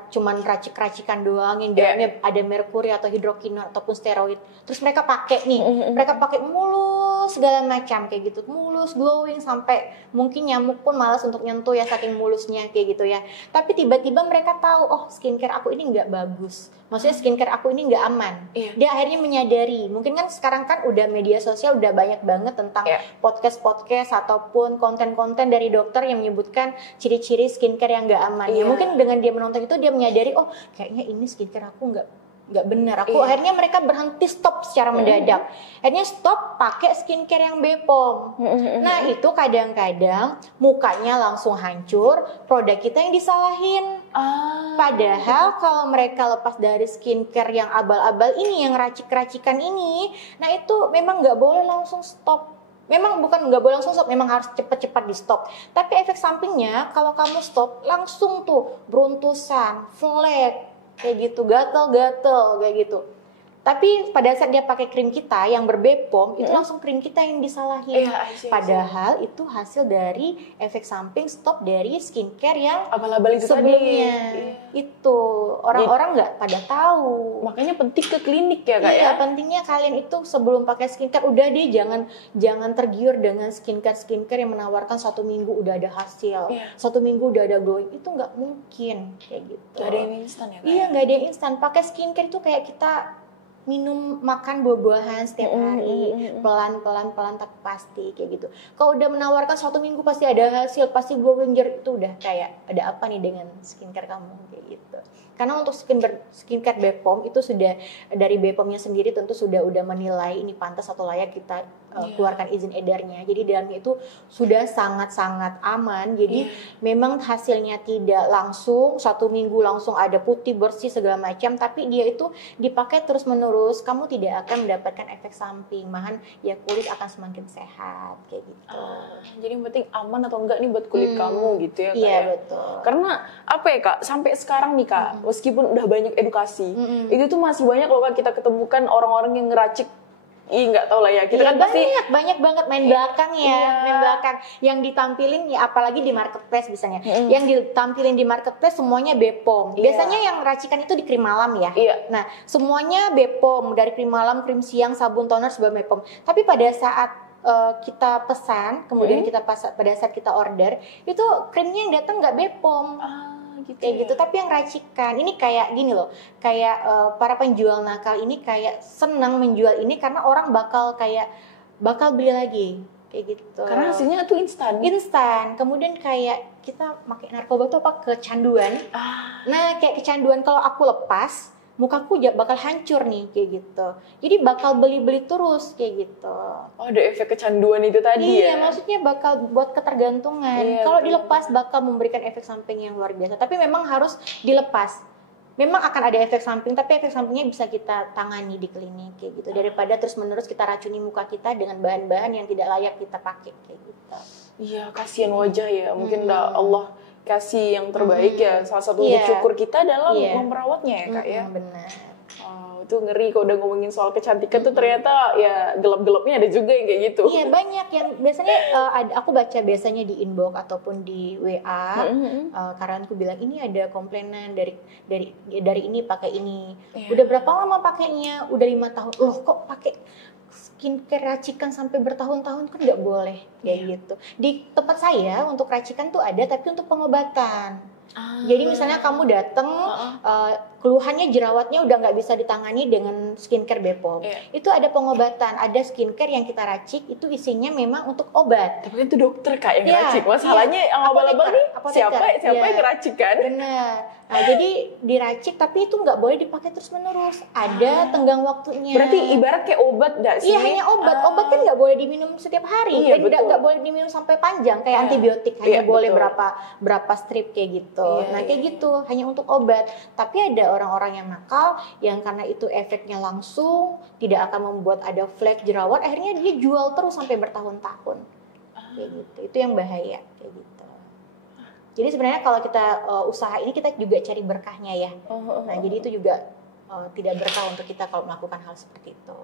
cuman racik-racikan doang yang dalamnya ada merkuri atau hidrokinor ataupun steroid. Terus mereka pakai nih, mereka pakai mulus segala macam kayak gitu, mulus glowing sampai mungkin nyamuk pun malas untuk nyentuh ya saking mulusnya kayak gitu ya. Tapi tiba-tiba mereka tahu, oh skincare aku ini nggak bagus, maksudnya skincare aku ini nggak aman. Dia akhirnya menyadari, mungkin kan sekarang kan udah media sosial udah banyak banget tentang podcast ataupun konten-konten dari dokter yang menyebutkan ciri-ciri skincare yang nggak aman. Ya mungkin dengan dia menonton itu dia menyadari, oh kayaknya ini skincare aku nggak benar. Akhirnya mereka berhenti stop secara mendadak. Akhirnya stop pakai skincare yang Bepom. Nah itu kadang-kadang mukanya langsung hancur, produk kita yang disalahin. Padahal kalau mereka lepas dari skincare yang abal-abal ini, yang racik-racikan ini, nah itu memang nggak boleh langsung stop. Memang bukan nggak boleh langsung stop, memang harus cepat-cepat di stop. Tapi efek sampingnya kalau kamu stop langsung tuh beruntusan, flek, kayak gitu, gatel-gatel kayak gitu. Tapi pada saat dia pakai krim kita yang berbepom, itu langsung krim kita yang disalahin. Padahal itu hasil dari efek samping stop dari skincare yang abal-abal itu sebelumnya. Itu orang-orang nggak pada tahu. Makanya penting ke klinik ya Kak ya. Pentingnya kalian itu sebelum pakai skincare udah deh jangan tergiur dengan skincare yang menawarkan 1 minggu udah ada hasil, 1 minggu udah ada glowing. Itu nggak mungkin kayak gitu. Gak ada yang instan ya Kak? Iya nggak ada yang instan. Pakai skincare itu kayak kita makan buah-buahan setiap hari, pelan-pelan tapi pasti kayak gitu. Kalau udah menawarkan 1 minggu pasti ada hasil, pasti glowing, itu udah kayak ada apa nih dengan skincare kamu kayak gitu. Karena untuk skincare Bepom itu sudah dari Bepomnya sendiri tentu sudah menilai ini pantas atau layak kita keluarkan izin edarnya. Jadi dalamnya itu sudah sangat-sangat aman. Jadi memang hasilnya tidak langsung 1 minggu langsung ada putih bersih segala macam, tapi dia itu dipakai terus-menerus, kamu tidak akan mendapatkan efek samping, malahan ya kulit akan semakin sehat kayak gitu. Jadi yang penting aman atau enggak nih buat kulit kamu gitu ya Kak. Iya betul. Karena apa ya Kak, sampai sekarang nih Kak, meskipun udah banyak edukasi, itu tuh masih banyak loh Kak kita ketemukan orang-orang yang ngeracik. Nggak tahu lah ya, kita kan pasti banyak banget main belakang ya, main belakang yang ditampilin ya, apalagi di marketplace misalnya, yang ditampilin di marketplace semuanya Bepom. Biasanya yang racikan itu di krim malam ya. Nah semuanya Bepom, dari krim malam, krim siang, sabun, toner, sebab Bepom. Tapi pada saat kita pesan, kemudian pada saat kita order, itu krimnya yang datang nggak Bepom. Gitu kayak gitu, tapi yang racikan ini kayak gini loh, kayak para penjual nakal ini kayak senang menjual ini karena orang bakal beli lagi kayak gitu. Karena hasilnya tuh instan. Kemudian kayak kita pakai narkoba tuh apa, kecanduan. Nah kayak kecanduan, kalau aku lepas mukaku bakal hancur nih kayak gitu. Jadi bakal beli terus kayak gitu. Oh, ada efek kecanduan itu tadi ya? Iya, maksudnya bakal buat ketergantungan. Kalau dilepas bakal memberikan efek samping yang luar biasa. Tapi memang harus dilepas. Memang akan ada efek samping, tapi efek sampingnya bisa kita tangani di klinik kayak gitu. Daripada terus-menerus kita racuni muka kita dengan bahan-bahan yang tidak layak kita pakai kayak gitu. Iya, kasihan wajah ya. Mungkin Allah kasih yang terbaik ya. Salah satu syukur kita dalam memerawatnya ya Kak ya. Benar. Itu ngeri kalau udah ngomongin soal kecantikan tuh ternyata ya gelap-gelapnya ada juga yang kayak gitu. Iya banyak yang biasanya aku baca biasanya di inbox ataupun di WA, karena aku bilang ini ada komplainan dari ini pakai ini. Udah berapa lama pakainya? Udah 5 tahun. Loh kok pakai skincare racikan sampai bertahun-tahun? Kan nggak boleh kayak gitu. Di tempat saya untuk racikan tuh ada, tapi untuk pengobatan. Jadi misalnya kamu datang, keluhannya jerawatnya udah nggak bisa ditangani dengan skincare Bepom. Itu ada pengobatan, ada skincare yang kita racik, itu isinya memang untuk obat. Tapi itu dokter Kak yang racik. Masalahnya yang abal-abal nih siapa yang ngeracik kan? Benar. Nah, jadi diracik tapi itu nggak boleh dipakai terus-menerus. Ada tenggang waktunya. Berarti ibarat kayak obat nggak sih? Iya, hanya obat. Obat kan nggak boleh diminum setiap hari. Nggak boleh diminum sampai panjang kayak antibiotik. Hanya boleh berapa strip kayak gitu. Nah, kayak gitu. Hanya untuk obat. Tapi ada orang-orang yang nakal yang karena itu efeknya langsung, tidak akan membuat ada flek, jerawat, akhirnya dia jual terus sampai bertahun-tahun. Kayak gitu. Itu yang bahaya kayak gitu. Jadi sebenarnya kalau kita usaha ini kita juga cari berkahnya ya. Nah jadi itu juga tidak berkah untuk kita kalau melakukan hal seperti itu.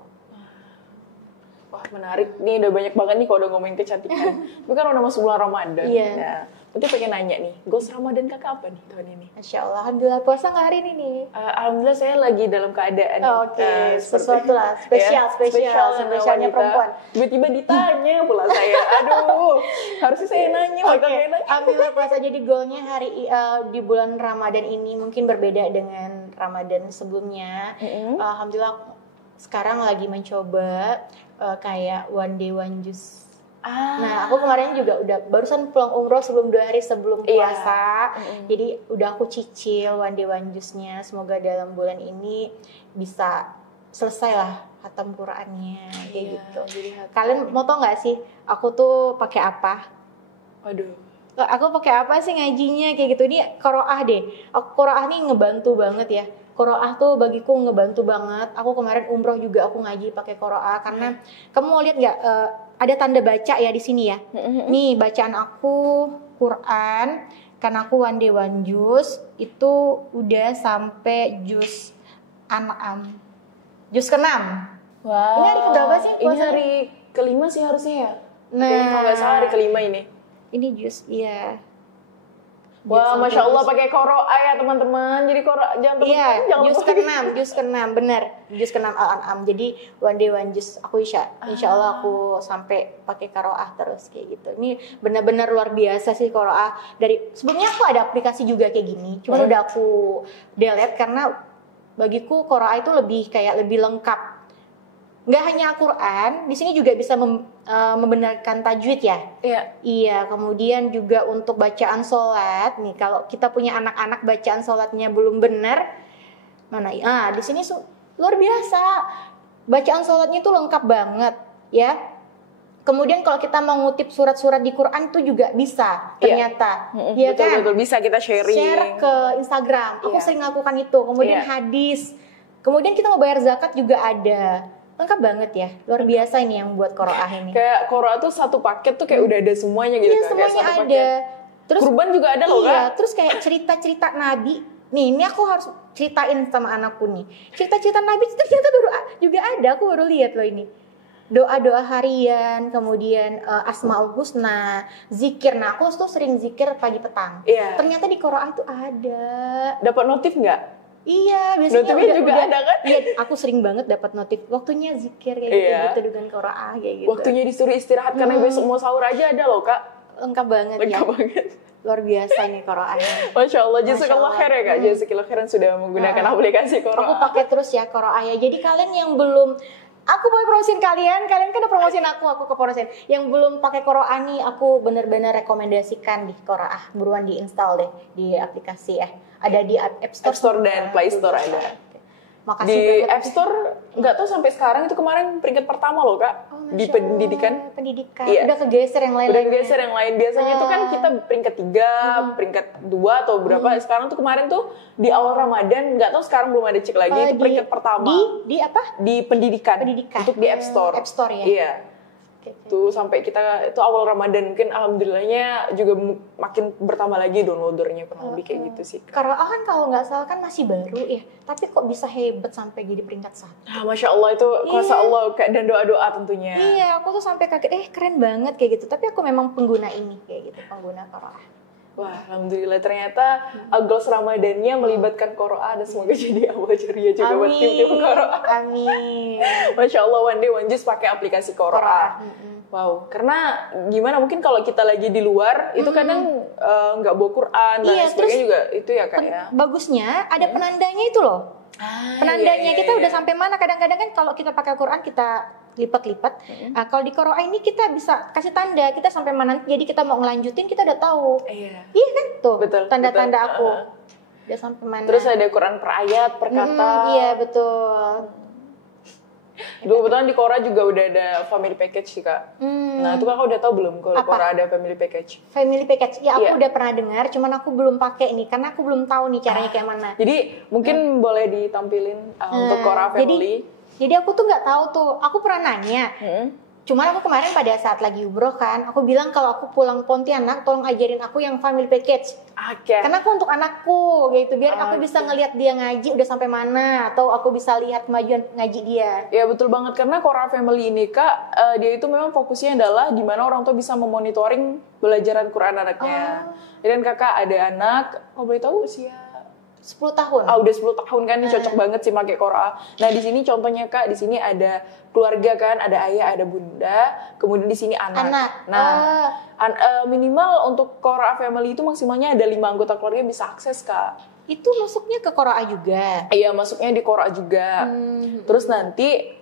Wah menarik, nih udah banyak banget nih kalau udah ngomongin kecantikan. Tapi kan udah masuk bulan Ramadan. Iya. Nah, nanti pengen nanya nih, goals Ramadan kakak apa nih tahun ini? Masya Allah, alhamdulillah puasa nggak hari ini nih? Alhamdulillah saya lagi dalam keadaan sesuatu lah, spesialnya perempuan. Tiba-tiba ditanya pula saya, aduh, harusnya saya nanya. Alhamdulillah puasa, jadi goalnya di bulan Ramadan ini mungkin berbeda dengan Ramadan sebelumnya. Alhamdulillah sekarang lagi mencoba kayak one day one juice. Nah, aku kemarin juga udah barusan pulang umroh 2 hari sebelum puasa. Jadi udah aku cicil one day one juice-nya. Semoga dalam bulan ini bisa selesai lah khatam Qur'annya kayak gitu. Kalian mau tau nggak sih aku tuh pakai apa? Waduh. Aku pakai apa sih ngajinya kayak gitu. Ini qiraah deh. Qiraah nih ngebantu banget ya. Qiraah tuh bagiku ngebantu banget. Aku kemarin umroh juga aku ngaji pakai qiraah karena kamu mau lihat nggak ada tanda baca ya di sini ya. Nih bacaan aku Quran karena aku one day one juz itu udah sampai juz An'am. Juz ke-6. Wow. Ini hari keberapa sih? Ini hari kelima sih harusnya ya. Nah, kalau nggak salah hari kelima ini. Ini juz iya. Wah, Masya Allah pakai qiraah ya teman-teman. Jadi qiraah jangan jangan juz ke-6 bener. Juz ke-6 Al-An'am. Jadi one day one juz aku insya Allah aku sampai pakai qiraah terus kayak gitu. Ini benar-benar luar biasa sih qiraah. Dari sebelumnya aku ada aplikasi juga kayak gini. Cuma udah aku delete karena bagiku qiraah itu lebih lengkap. Nggak hanya Al-Quran, di sini juga bisa membenarkan tajwid ya. Iya, kemudian juga untuk bacaan sholat. Nih, kalau kita punya anak-anak bacaan sholatnya belum benar, di sini luar biasa. Bacaan sholatnya itu lengkap banget, ya. Kemudian kalau kita mau ngutip surat-surat di Quran itu juga bisa, ternyata. Iya kan? Betul, bisa kita sharing. Share ke Instagram. Aku sering lakukan itu. Kemudian hadis. Kemudian kita mau bayar zakat juga ada. Lengkap banget ya, luar biasa ini yang buat qiraah ini. Kayak qiraah tuh satu paket tuh kayak udah ada semuanya gitu. Iya, semuanya ada. Terus kurban juga ada loh kan? Terus kayak cerita-cerita Nabi. Nih, ini aku harus ceritain sama anakku nih. Cerita-cerita Nabi ternyata juga ada, aku baru lihat loh ini. Doa-doa harian, kemudian Asmaul Husna, zikir. Nah, aku tuh sering zikir pagi petang. Ternyata di qiraah itu ada. Dapat notif nggak? Iya, biasanya notifnya juga ada kan? Iya, aku sering banget dapat notif. Waktunya zikir kayak gitu dengan qiraah kayak gitu. Waktunya disuruh istirahat karena besok mau sahur aja ada loh, Kak. Lengkap banget. Luar biasa nih qiraahnya. Masya Allah, jazakallah khair ya Kak. Jazakallah khairan sudah menggunakan aplikasi qiraah. Aku pakai terus ya qiraah ya. Jadi kalian yang belum, aku boleh promosiin kalian kan udah promosiin aku ke promosiin. Yang belum pakai qiraah nih, aku bener-bener rekomendasikan di qiraah. Buruan diinstal deh di aplikasi ya. Ada di App Store dan Play Store ada. Makasih di banget. App Store nggak tahu sampai sekarang itu kemarin peringkat pertama loh Kak. Di pendidikan. Iya. Udah kegeser yang lain. Biasanya tuh kan kita peringkat 3, peringkat 2 atau berapa. Sekarang tuh kemarin tuh di awal Ramadan, nggak tahu sekarang belum ada cek lagi itu peringkat pertama. Di apa? Di pendidikan. Untuk di App Store. App Store ya. Iya. Tuh sampai kita itu awal Ramadan mungkin alhamdulillahnya juga makin bertambah lagi downloadernya kurang lebih kayak gitu sih. Karena kan kalau nggak salah kan masih baru ya, tapi kok bisa hebat sampai jadi peringkat 1. Masya Allah itu kuasa Allah dan doa-doa tentunya. Iya, aku tuh sampai kaget, keren banget kayak gitu. Tapi aku memang pengguna ini kayak gitu, pengguna qiraah. Wah, alhamdulillah ternyata goals Ramadannya melibatkan qiraah dan semoga jadi awal jariah juga buat tim-tim qiraah. Amin. Masya Allah, one day one juice pakai aplikasi qiraah. Wow, karena gimana mungkin kalau kita lagi di luar itu kadang nggak bawa Quran dan sebagainya juga itu ya Kak ya. Bagusnya ada penandanya itu loh. Penandanya kita udah sampai mana, kadang-kadang kan kalau kita pakai Quran kita lipat-lipat. Kalau di qiraah ini kita bisa kasih tanda kita sampai mana, jadi kita mau ngelanjutin kita udah tahu. Iya kan tuh. Betul, tanda-tanda aku. Udah sampai mana. Terus ada Quran per ayat, per kata. Iya betul. Kebetulan di Quora juga udah ada family package sih Kak. Nah itu Kakak udah tahu belum kalau Quora ada family package? Family package, ya aku udah pernah dengar, cuman aku belum pakai nih karena aku belum tahu nih caranya kayak mana. Jadi mungkin boleh ditampilin untuk Quora family. Jadi aku tuh nggak tahu tuh, aku pernah nanya, Cuman aku kemarin pada saat lagi umroh kan, aku bilang kalau aku pulang Pontianak, tolong ajarin aku yang family package. Oke. Karena aku untuk anakku gitu, biar aku bisa ngelihat dia ngaji udah sampai mana, atau aku bisa lihat kemajuan ngaji dia. Ya betul banget, karena Quora Family ini Kak, dia itu memang fokusnya adalah di mana orang tua bisa memonitoring belajaran Quran anaknya. Dan Kakak ada anak, kalau boleh tahu usia 10 tahun. Udah 10 tahun kan, ini cocok banget sih pakai Quora. Nah, di sini contohnya Kak, di sini ada keluarga kan, ada ayah, ada bunda, kemudian di sini anak. Nah, minimal untuk Quora Family itu maksimalnya ada 5 anggota keluarga yang bisa akses Kak. Itu masuknya ke Quora juga? Iya, masuknya di Quora juga. Terus nanti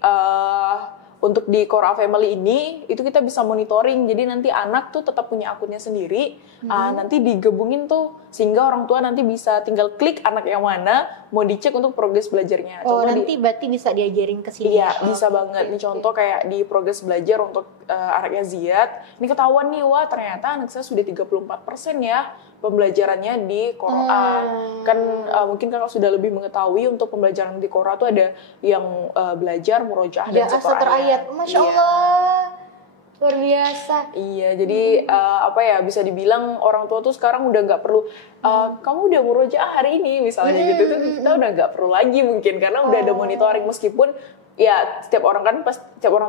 untuk di Quora Family ini itu kita bisa monitoring, jadi nanti anak tuh tetap punya akunnya sendiri, nanti digabungin tuh sehingga orang tua nanti bisa tinggal klik anak yang mana mau dicek untuk progres belajarnya. Oh, nanti berarti bisa diajarin ke sini. Iya, bisa banget. Ini contoh kayak di progres belajar untuk anaknya Ziyad, ini ketahuan nih, wah ternyata anak saya sudah 34% ya pembelajarannya di Quran. Kan mungkin kakak sudah lebih mengetahui untuk pembelajaran di Quran itu ada yang belajar murojaah dan satu ayat. Masya Allah, luar biasa. Iya, jadi bisa dibilang orang tua tuh sekarang udah nggak perlu kamu udah murojaah hari ini misalnya gitu tuh kita udah nggak perlu lagi mungkin karena udah ada monitoring, meskipun ya setiap orang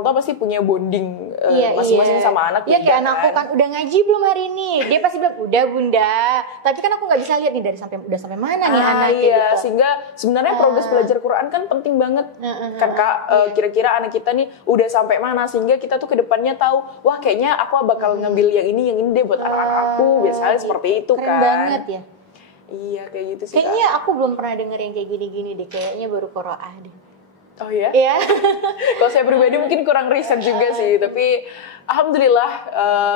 tua pasti punya bonding masing-masing sama anak. Iya, kayak anakku kan udah ngaji belum hari ini, dia pasti bilang udah bunda, tapi kan aku nggak bisa lihat nih udah sampai mana nih anak gitu. Sehingga sebenarnya progres belajar Quran kan penting banget kan Kak. Kira-kira anak kita nih udah sampai mana sehingga kita tuh kedepannya tahu, wah kayaknya aku bakal ngambil yang ini deh buat anak-anak aku, biasanya seperti itu. Keren banget ya. Iya, kayak gitu sih kayaknya Kak. aku belum pernah denger yang kayak gini-gini deh, kayaknya baru Qiraah deh. Oh ya? Iya. Kalau saya pribadi mungkin kurang riset juga sih, tapi alhamdulillah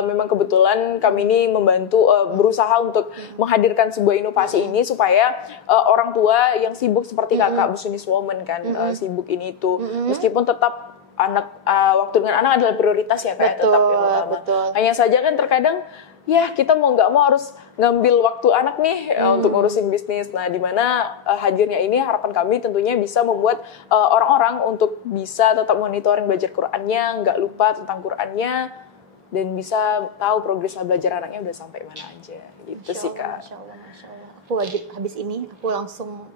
memang kebetulan kami ini membantu berusaha untuk menghadirkan sebuah inovasi ini supaya orang tua yang sibuk seperti kakak Business Woman kan, sibuk ini itu, meskipun tetap waktu dengan anak adalah prioritas ya kayak tetap yang utama. Betul. Hanya saja kan terkadang ya kita mau nggak mau harus ngambil waktu anak nih untuk ngurusin bisnis. Nah, di mana hadirnya ini harapan kami tentunya bisa membuat orang-orang untuk bisa tetap monitoring belajar Qur'annya, nggak lupa tentang Qur'annya, dan bisa tahu progres belajar anaknya udah sampai mana aja. Gitu sih Kak. Masya Allah. Aku wajib habis ini aku langsung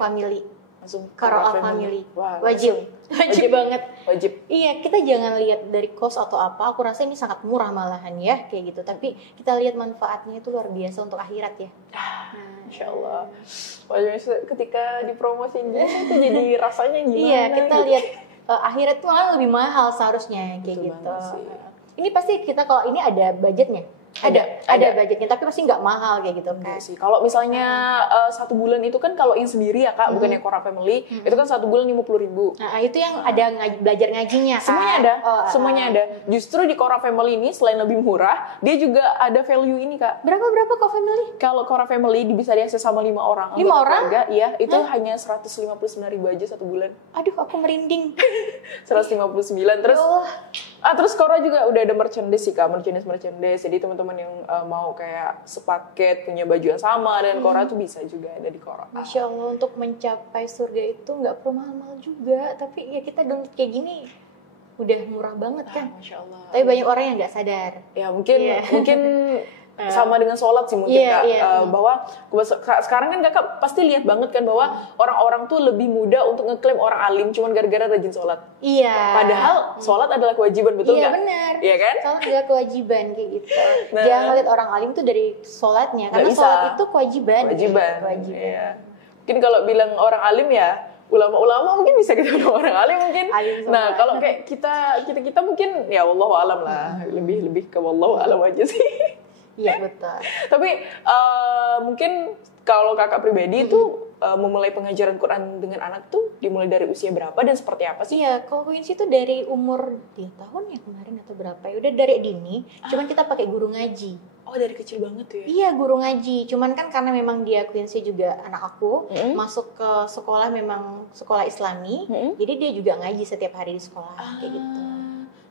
family. Qiraah family. Wah, wajib banget. Wajib. Iya, kita jangan lihat dari cost atau apa. Aku rasa ini sangat murah malahan ya, kayak gitu. Tapi kita lihat manfaatnya itu luar biasa untuk akhirat ya. Insya Allah. Wajib ketika dipromosiin itu jadi rasanya gimana? Iya, kita gitu. lihat akhirat itu malah lebih mahal seharusnya kayak gitu. Ini pasti kita kalau ini ada budgetnya. Ada budgetnya, tapi pasti nggak mahal kayak gitu kan. Sih. Kalau misalnya 1 bulan itu kan kalau yang sendiri ya Kak, bukan yang Quora Family, itu kan 1 bulan 50.000. Nah, itu yang ada belajar ngajinya kan? Semuanya ada. Justru di Quora Family ini selain lebih murah, dia juga ada value ini Kak. Berapa kok family? Kalau Quora Family bisa diakses sama 5 orang. 5 orang? Keluarga, iya, itu hanya 159.000 aja 1 bulan. Aduh, aku merinding. 159. Terus Quora juga udah ada merchandise sih Kak, merchandise. Jadi teman-teman yang mau kayak sepaket punya baju yang sama dan Quora tuh bisa juga ada di Quora. Masya Allah, untuk mencapai surga itu nggak perlu mahal-mahal juga, tapi ya kita download kayak gini udah murah banget kan. Masya Allah. Tapi banyak orang yang nggak sadar. Ya mungkin sama dengan sholat sih mungkin Kak, bahwa sekarang kan Kakak pasti lihat banget kan bahwa orang-orang tuh lebih mudah untuk ngeklaim orang alim cuman gara-gara rajin sholat. Iya. Padahal sholat adalah kewajiban, betul nggak? Iya benar. Iya kan? Sholat adalah kewajiban kayak gitu. Jangan lihat orang alim tuh dari sholatnya, karena sholat itu kewajiban. Iya. Mungkin kalau bilang orang alim ya ulama-ulama mungkin bisa kita bilang orang alim mungkin. Nah kalau kayak kita mungkin ya wallahu alam lah, lebih ke wallahu alam aja sih. Iya betul. Tapi mungkin kalau kakak pribadi itu memulai pengajaran Quran dengan anak tuh dimulai dari usia berapa dan seperti apa sih? Iya, kalau Quincy itu dari umur 3 tahun ya kemarin atau berapa ya, udah dari dini. Cuman kita pakai guru ngaji. Oh, dari kecil banget tuh ya? Iya, guru ngaji. Cuman kan karena memang dia Quincy juga anak aku, masuk ke sekolah memang sekolah Islami, jadi dia juga ngaji setiap hari di sekolah kayak gitu.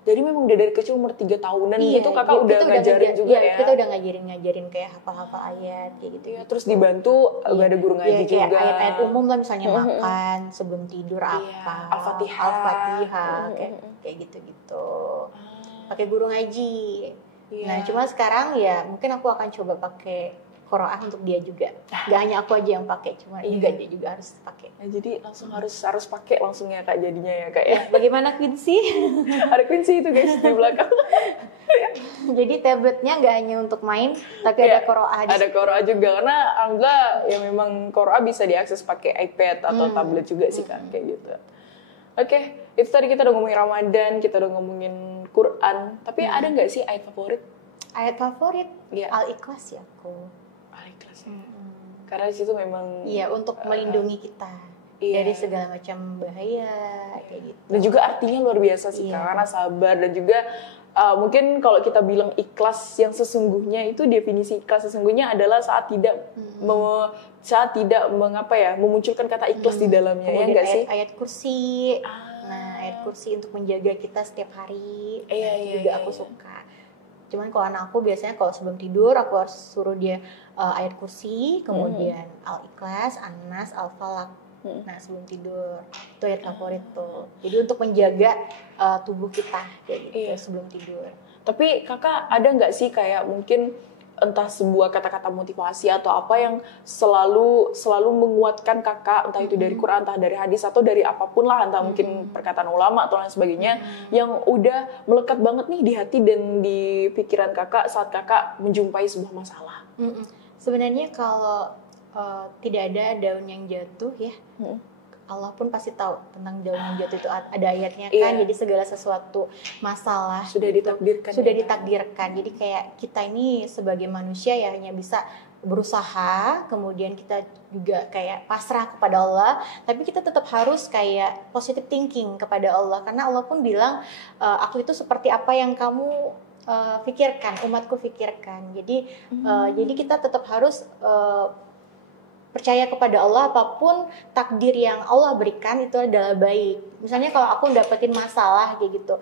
Jadi memang udah dari kecil umur 3 tahunan gitu kakak udah kita ngajarin juga ya? Kita udah ngajarin kayak hafal-hafal ayat kayak gitu. Iya, terus dibantu gak ada guru ngaji juga. Kayak ayat-ayat umum lah misalnya makan, sebelum tidur apa, Al-Fatihah, kayak gitu-gitu. Pakai guru ngaji. Nah cuma sekarang ya mungkin aku akan coba pakai Qiraah untuk dia juga. Gak hanya aku aja yang pakai, cuma juga dia juga harus pakai. Nah, jadi langsung harus pakai langsung ya kak jadinya ya kak ya. Bagaimana Quincy? Ada Quincy itu guys di belakang. Jadi tabletnya nggak hanya untuk main, tapi ada Qiraah. Ada Qiraah juga karena alhamdulillah ya memang Qiraah bisa diakses pakai iPad atau tablet juga sih kak kayak gitu. Oke, itu tadi kita udah ngomongin Ramadan, kita udah ngomongin Quran. Tapi ada nggak sih ayat favorit? Ayat favorit? Al-Ikhlas ya aku. Al-Ikhlas. Karena di situ memang untuk melindungi kita dari segala macam bahaya kayak gitu. Dan juga artinya luar biasa sih karena sabar dan juga mungkin kalau kita bilang ikhlas yang sesungguhnya itu definisi ikhlas sesungguhnya adalah saat tidak memunculkan kata ikhlas di dalamnya. Kemudian ya enggak sih? Ayat kursi. Nah, ayat kursi untuk menjaga kita setiap hari. Juga aku suka. Cuman kalau anak aku biasanya kalau sebelum tidur aku harus suruh dia ayat kursi, kemudian Al-Ikhlas, An-Nas, Al-Falaq. Nah sebelum tidur itu ayat favorit tuh. Jadi untuk menjaga tubuh kita kayak gitu sebelum tidur. Tapi kakak ada nggak sih kayak mungkin entah sebuah kata-kata motivasi atau apa yang selalu menguatkan kakak, entah itu dari Quran, entah dari hadis atau dari apapun lah, entah mungkin perkataan ulama atau lain sebagainya yang udah melekat banget nih di hati dan di pikiran kakak saat kakak menjumpai sebuah masalah. Sebenarnya kalau tidak ada daun yang jatuh ya, Allah pun pasti tahu tentang daun yang jatuh itu ada ayatnya kan. Jadi segala sesuatu masalah sudah ditakdirkan. Jadi kayak kita ini sebagai manusia ya hanya bisa berusaha, kemudian kita juga kayak pasrah kepada Allah, tapi kita tetap harus kayak positive thinking kepada Allah karena Allah pun bilang aku itu seperti apa yang kamu pikirkan, umatku pikirkan. Jadi kita tetap harus percaya kepada Allah, apapun takdir yang Allah berikan itu adalah baik. Misalnya kalau aku dapetin masalah kayak gitu,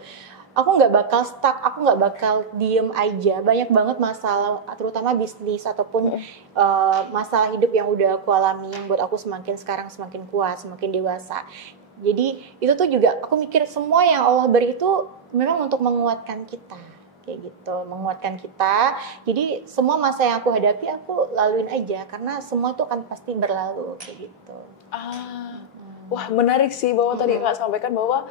aku nggak bakal stuck, aku nggak bakal diem aja. Banyak banget masalah, terutama bisnis ataupun masalah hidup yang udah aku alami, yang buat aku sekarang semakin kuat, semakin dewasa. Jadi itu tuh juga aku mikir semua yang Allah beri itu memang untuk menguatkan kita. Kayak gitu, menguatkan kita. Jadi semua masa yang aku hadapi aku laluin aja karena semua itu akan pasti berlalu kayak gitu. Wah menarik sih bahwa tadi Kak sampaikan bahwa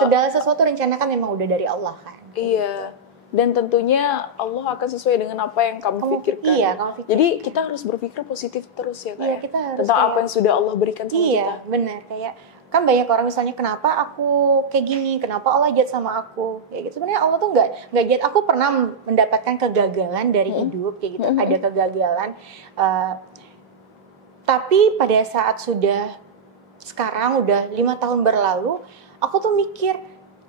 segala sesuatu rencana kan memang udah dari Allah kan. Iya. Dan tentunya Allah akan sesuai dengan apa yang kamu pikirkan. Kamu pikirkan. Jadi kita harus berpikir positif terus ya Kak. Iya, kita harus tentang apa yang sudah Allah berikan sama kita. Iya, benar. Kayak kan banyak orang misalnya kenapa aku kayak gini, kenapa Allah jahat sama aku kayak gitu. Sebenarnya Allah tuh nggak jahat. Aku pernah mendapatkan kegagalan dari hidup kayak gitu. Ada kegagalan, tapi pada saat sekarang udah 5 tahun berlalu, aku tuh mikir,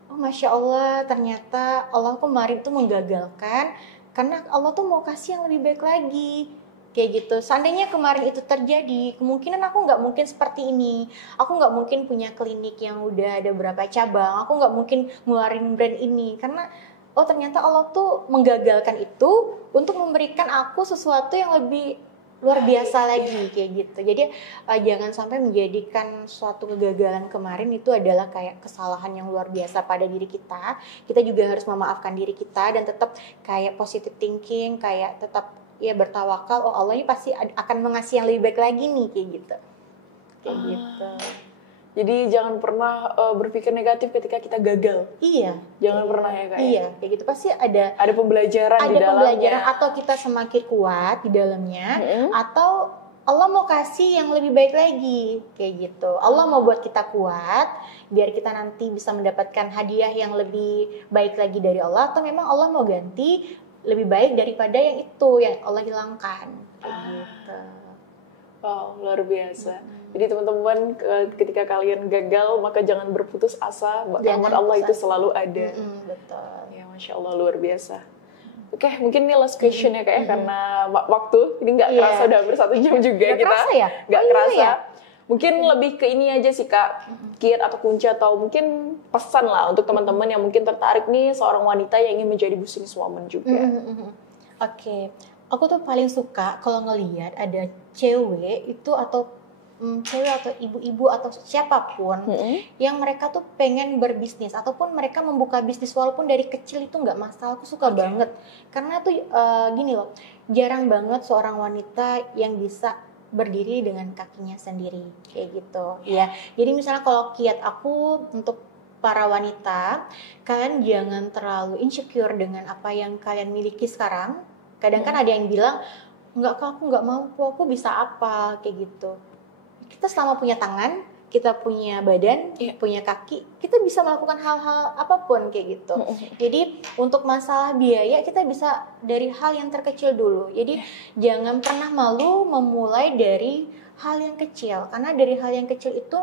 oh Masya Allah, ternyata Allah kemarin tuh menggagalkan karena Allah tuh mau kasih yang lebih baik lagi. Kayak gitu. Seandainya kemarin itu terjadi, kemungkinan aku nggak mungkin seperti ini. Aku nggak mungkin punya klinik yang udah ada berapa cabang. Aku nggak mungkin ngeluarin brand ini. Karena, oh ternyata Allah tuh menggagalkan itu untuk memberikan aku sesuatu yang lebih luar biasa lagi. Kayak gitu. Jadi, jangan sampai menjadikan suatu kegagalan kemarin itu adalah kayak kesalahan yang luar biasa pada diri kita. Kita juga harus memaafkan diri kita dan tetap kayak positive thinking, kayak tetap bertawakal, oh Allah ini pasti akan mengasih yang lebih baik lagi nih kayak gitu. Gitu. Jadi jangan pernah berpikir negatif ketika kita gagal. Iya. Jangan pernah ya Kak. Iya, kayak gitu pasti ada pembelajaran di dalamnya. Ada pembelajaran atau kita semakin kuat di dalamnya atau Allah mau kasih yang lebih baik lagi kayak gitu. Allah mau buat kita kuat biar kita nanti bisa mendapatkan hadiah yang lebih baik lagi dari Allah, atau memang Allah mau ganti lebih baik daripada yang itu yang Allah hilangkan kayak gitu. Wow, luar biasa. Jadi teman-teman ketika kalian gagal maka jangan berputus asa, rahmat Allah itu selalu ada. Betul. Ya Masya Allah luar biasa. Oke, mungkin ini last question ya Kak ya, karena waktu ini nggak kerasa udah hampir 1 jam juga gak kita. Kerasa ya? Nggak kerasa. Iya. Mungkin lebih ke ini aja sih Kak, kiat atau kunci atau mungkin pesan lah untuk teman-teman yang mungkin tertarik nih seorang wanita yang ingin menjadi businesswoman juga. Oke. Aku tuh paling suka kalau ngelihat ada cewek itu atau cewek atau ibu-ibu atau siapapun yang mereka tuh pengen berbisnis ataupun mereka membuka bisnis walaupun dari kecil itu nggak masalah. Aku suka banget karena tuh gini loh, jarang banget seorang wanita yang bisa berdiri dengan kakinya sendiri kayak gitu ya. Jadi misalnya kalau kiat aku untuk para wanita, kalian jangan terlalu insecure dengan apa yang kalian miliki sekarang. Kadang kan ada yang bilang, enggak Kak, aku nggak mampu, aku bisa apa kayak gitu. Kita selama punya tangan, kita punya badan, punya kaki, kita bisa melakukan hal-hal apapun kayak gitu. Jadi untuk masalah biaya kita bisa dari hal yang terkecil dulu. Jadi jangan pernah malu memulai dari hal yang kecil, karena dari hal yang kecil itu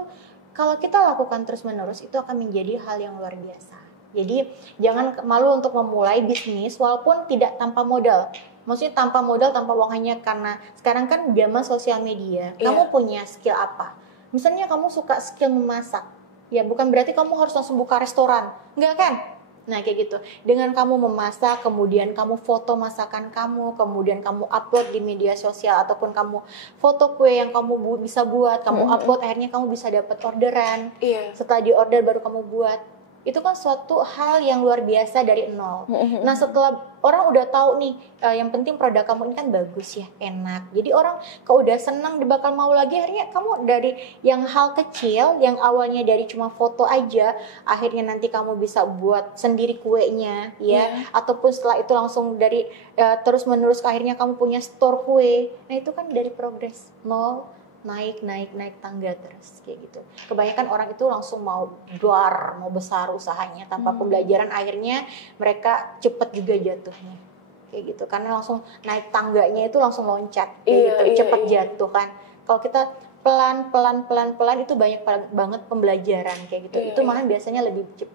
kalau kita lakukan terus-menerus itu akan menjadi hal yang luar biasa. Jadi jangan malu untuk memulai bisnis walaupun tidak tanpa modal. Maksudnya tanpa modal, tanpa uang, hanya karena sekarang kan zaman sosial media. Kamu punya skill apa? Misalnya kamu suka skill memasak, ya bukan berarti kamu harus langsung buka restoran, enggak kan? Nah kayak gitu, dengan kamu memasak, kemudian kamu foto masakan kamu, kemudian kamu upload di media sosial, ataupun kamu foto kue yang kamu bisa buat, kamu upload, akhirnya kamu bisa dapat orderan, setelah di order baru kamu buat. Itu kan suatu hal yang luar biasa dari nol. Nah setelah orang udah tahu nih, yang penting produk kamu ini kan bagus ya, enak. Jadi orang kalau udah senang dia bakal mau lagi. Akhirnya kamu dari yang hal kecil, yang awalnya dari cuma foto aja, akhirnya nanti kamu bisa buat sendiri kuenya, ya. Ataupun setelah itu langsung dari terus menerus akhirnya kamu punya store kue. Nah itu kan dari progres nol. Naik tangga terus kayak gitu. Kebanyakan orang itu langsung mau mau besar usahanya tanpa pembelajaran, akhirnya mereka cepat juga jatuhnya kayak gitu. Karena langsung naik tangganya itu langsung loncat kayak gitu, cepat jatuh kan. Kalau kita pelan itu banyak banget pembelajaran kayak gitu. Itu malah biasanya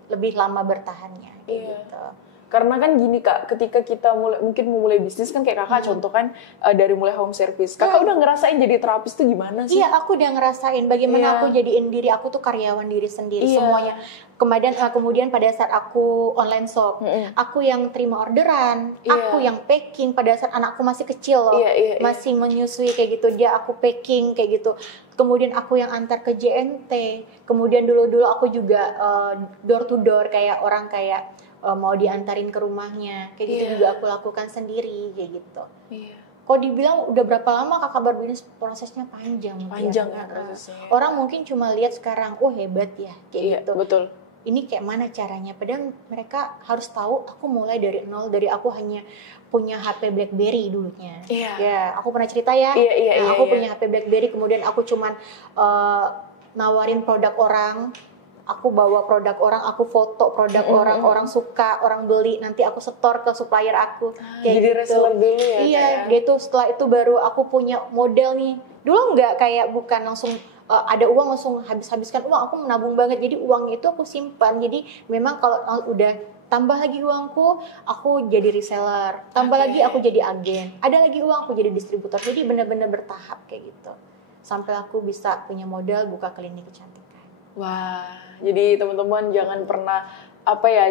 lebih lama bertahannya kayak gitu. Karena kan gini Kak, ketika kita mungkin memulai bisnis kan kayak Kakak contoh kan dari mulai home service. Kakak udah ngerasain jadi terapis tuh gimana sih? Iya, aku udah ngerasain bagaimana aku jadiin diri aku tuh karyawan diri sendiri semuanya. Kemudian pada saat aku online shop, aku yang terima orderan, aku yang packing pada saat anakku masih kecil loh, masih menyusui kayak gitu, dia aku packing kayak gitu. Kemudian aku yang antar ke JNT. Kemudian dulu aku juga door to door kayak orang kayak mau diantarin ke rumahnya kayak gitu juga aku lakukan sendiri kayak gitu. Kalau dibilang udah berapa lama kakak berbisnis, prosesnya panjang kan prosesnya. Orang mungkin cuma lihat sekarang, oh hebat ya kayak gitu. Betul. Ini kayak mana caranya? Padahal mereka harus tahu aku mulai dari nol, dari aku hanya punya HP BlackBerry dulunya. Ya, aku pernah cerita ya. Aku punya HP BlackBerry, kemudian aku cuman nawarin produk orang. Aku bawa produk orang, aku foto produk orang suka, orang beli, nanti aku setor ke supplier aku. Kayak jadi gitu. Reseller dulu ya? Iya, gitu. Setelah itu baru aku punya model nih. Dulu nggak kayak bukan langsung ada uang langsung habiskan uang, aku menabung banget. Jadi uangnya itu aku simpan. Jadi memang kalau udah tambah lagi uangku, aku jadi reseller. Tambah lagi aku jadi agen. Ada lagi uang, aku jadi distributor. Jadi benar-benar bertahap kayak gitu. Sampai aku bisa punya modal buka klinik kecantikan. Wah, jadi teman-teman jangan pernah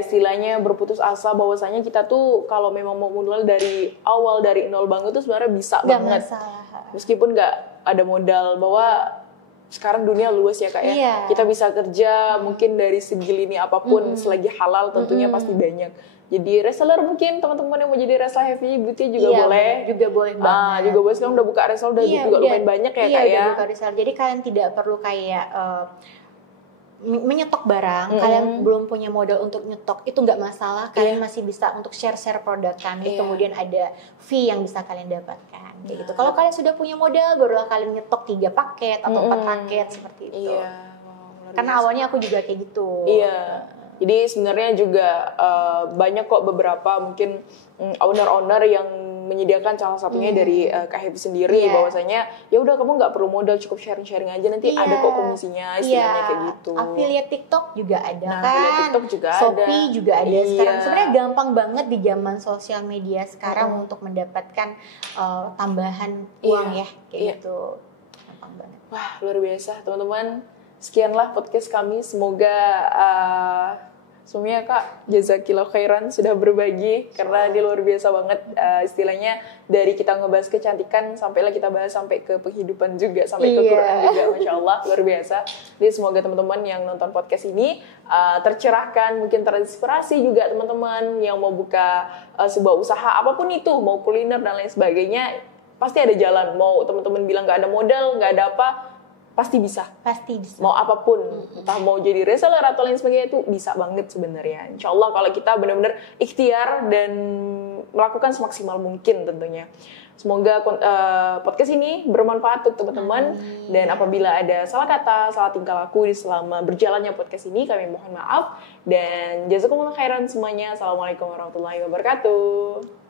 istilahnya berputus asa bahwasanya kita tuh kalau memang mau mulai dari awal dari nol banget tuh sebenarnya bisa banget. Masalah. Meskipun nggak ada modal, bahwa sekarang dunia luas ya Kak ya. Kita bisa kerja mungkin dari segi lini apapun selagi halal tentunya pasti banyak. Jadi reseller mungkin teman-teman yang mau jadi reseller heavy beauty juga boleh. Juga boleh banget. Juga boleh, sekarang udah buka reseller juga lumayan banyak ya Kak ya. Iya, buka reseller. Jadi kalian tidak perlu kayak menyetok barang, kalian belum punya modal untuk nyetok, itu nggak masalah, kalian masih bisa untuk share produk kami, kemudian ada fee yang bisa kalian dapatkan, kayak gitu. Kalau kalian sudah punya modal, barulah kalian nyetok 3 paket atau 4 paket seperti itu. Karena awalnya aku juga kayak gitu. Jadi sebenarnya juga banyak kok beberapa mungkin owner-owner yang menyediakan salah satunya dari Kak Happy sendiri, bahwasanya ya udah kamu nggak perlu modal, cukup sharing-sharing aja, nanti ada kok komisinya, istilahnya kayak gitu. Affiliate TikTok juga ada kan, affiliate TikTok juga Shopee juga ada sekarang. Sebenarnya gampang banget di zaman sosial media sekarang untuk mendapatkan tambahan uang ya kayak gitu. gampang banget. Wah, luar biasa teman-teman. Sekianlah podcast kami. Semoga semuanya Kak jazakillah khairan sudah berbagi karena ini luar biasa banget istilahnya dari kita ngebahas kecantikan sampailah kita bahas sampai ke penghidupan juga sampai ke Quran juga, Masya Allah luar biasa. Jadi semoga teman-teman yang nonton podcast ini tercerahkan, mungkin terinspirasi juga teman-teman yang mau buka sebuah usaha apapun itu, mau kuliner dan lain sebagainya, pasti ada jalan. Mau teman-teman bilang nggak ada modal, nggak ada apa, pasti bisa. Mau apapun, entah mau jadi reseller atau lain sebagainya itu bisa banget sebenarnya. Insya Allah kalau kita benar-benar ikhtiar dan melakukan semaksimal mungkin tentunya. Semoga podcast ini bermanfaat untuk teman-teman. Dan apabila ada salah kata, salah tingkah laku di selama berjalannya podcast ini, kami mohon maaf. Dan jazakumullah khairan semuanya. Assalamualaikum warahmatullahi wabarakatuh.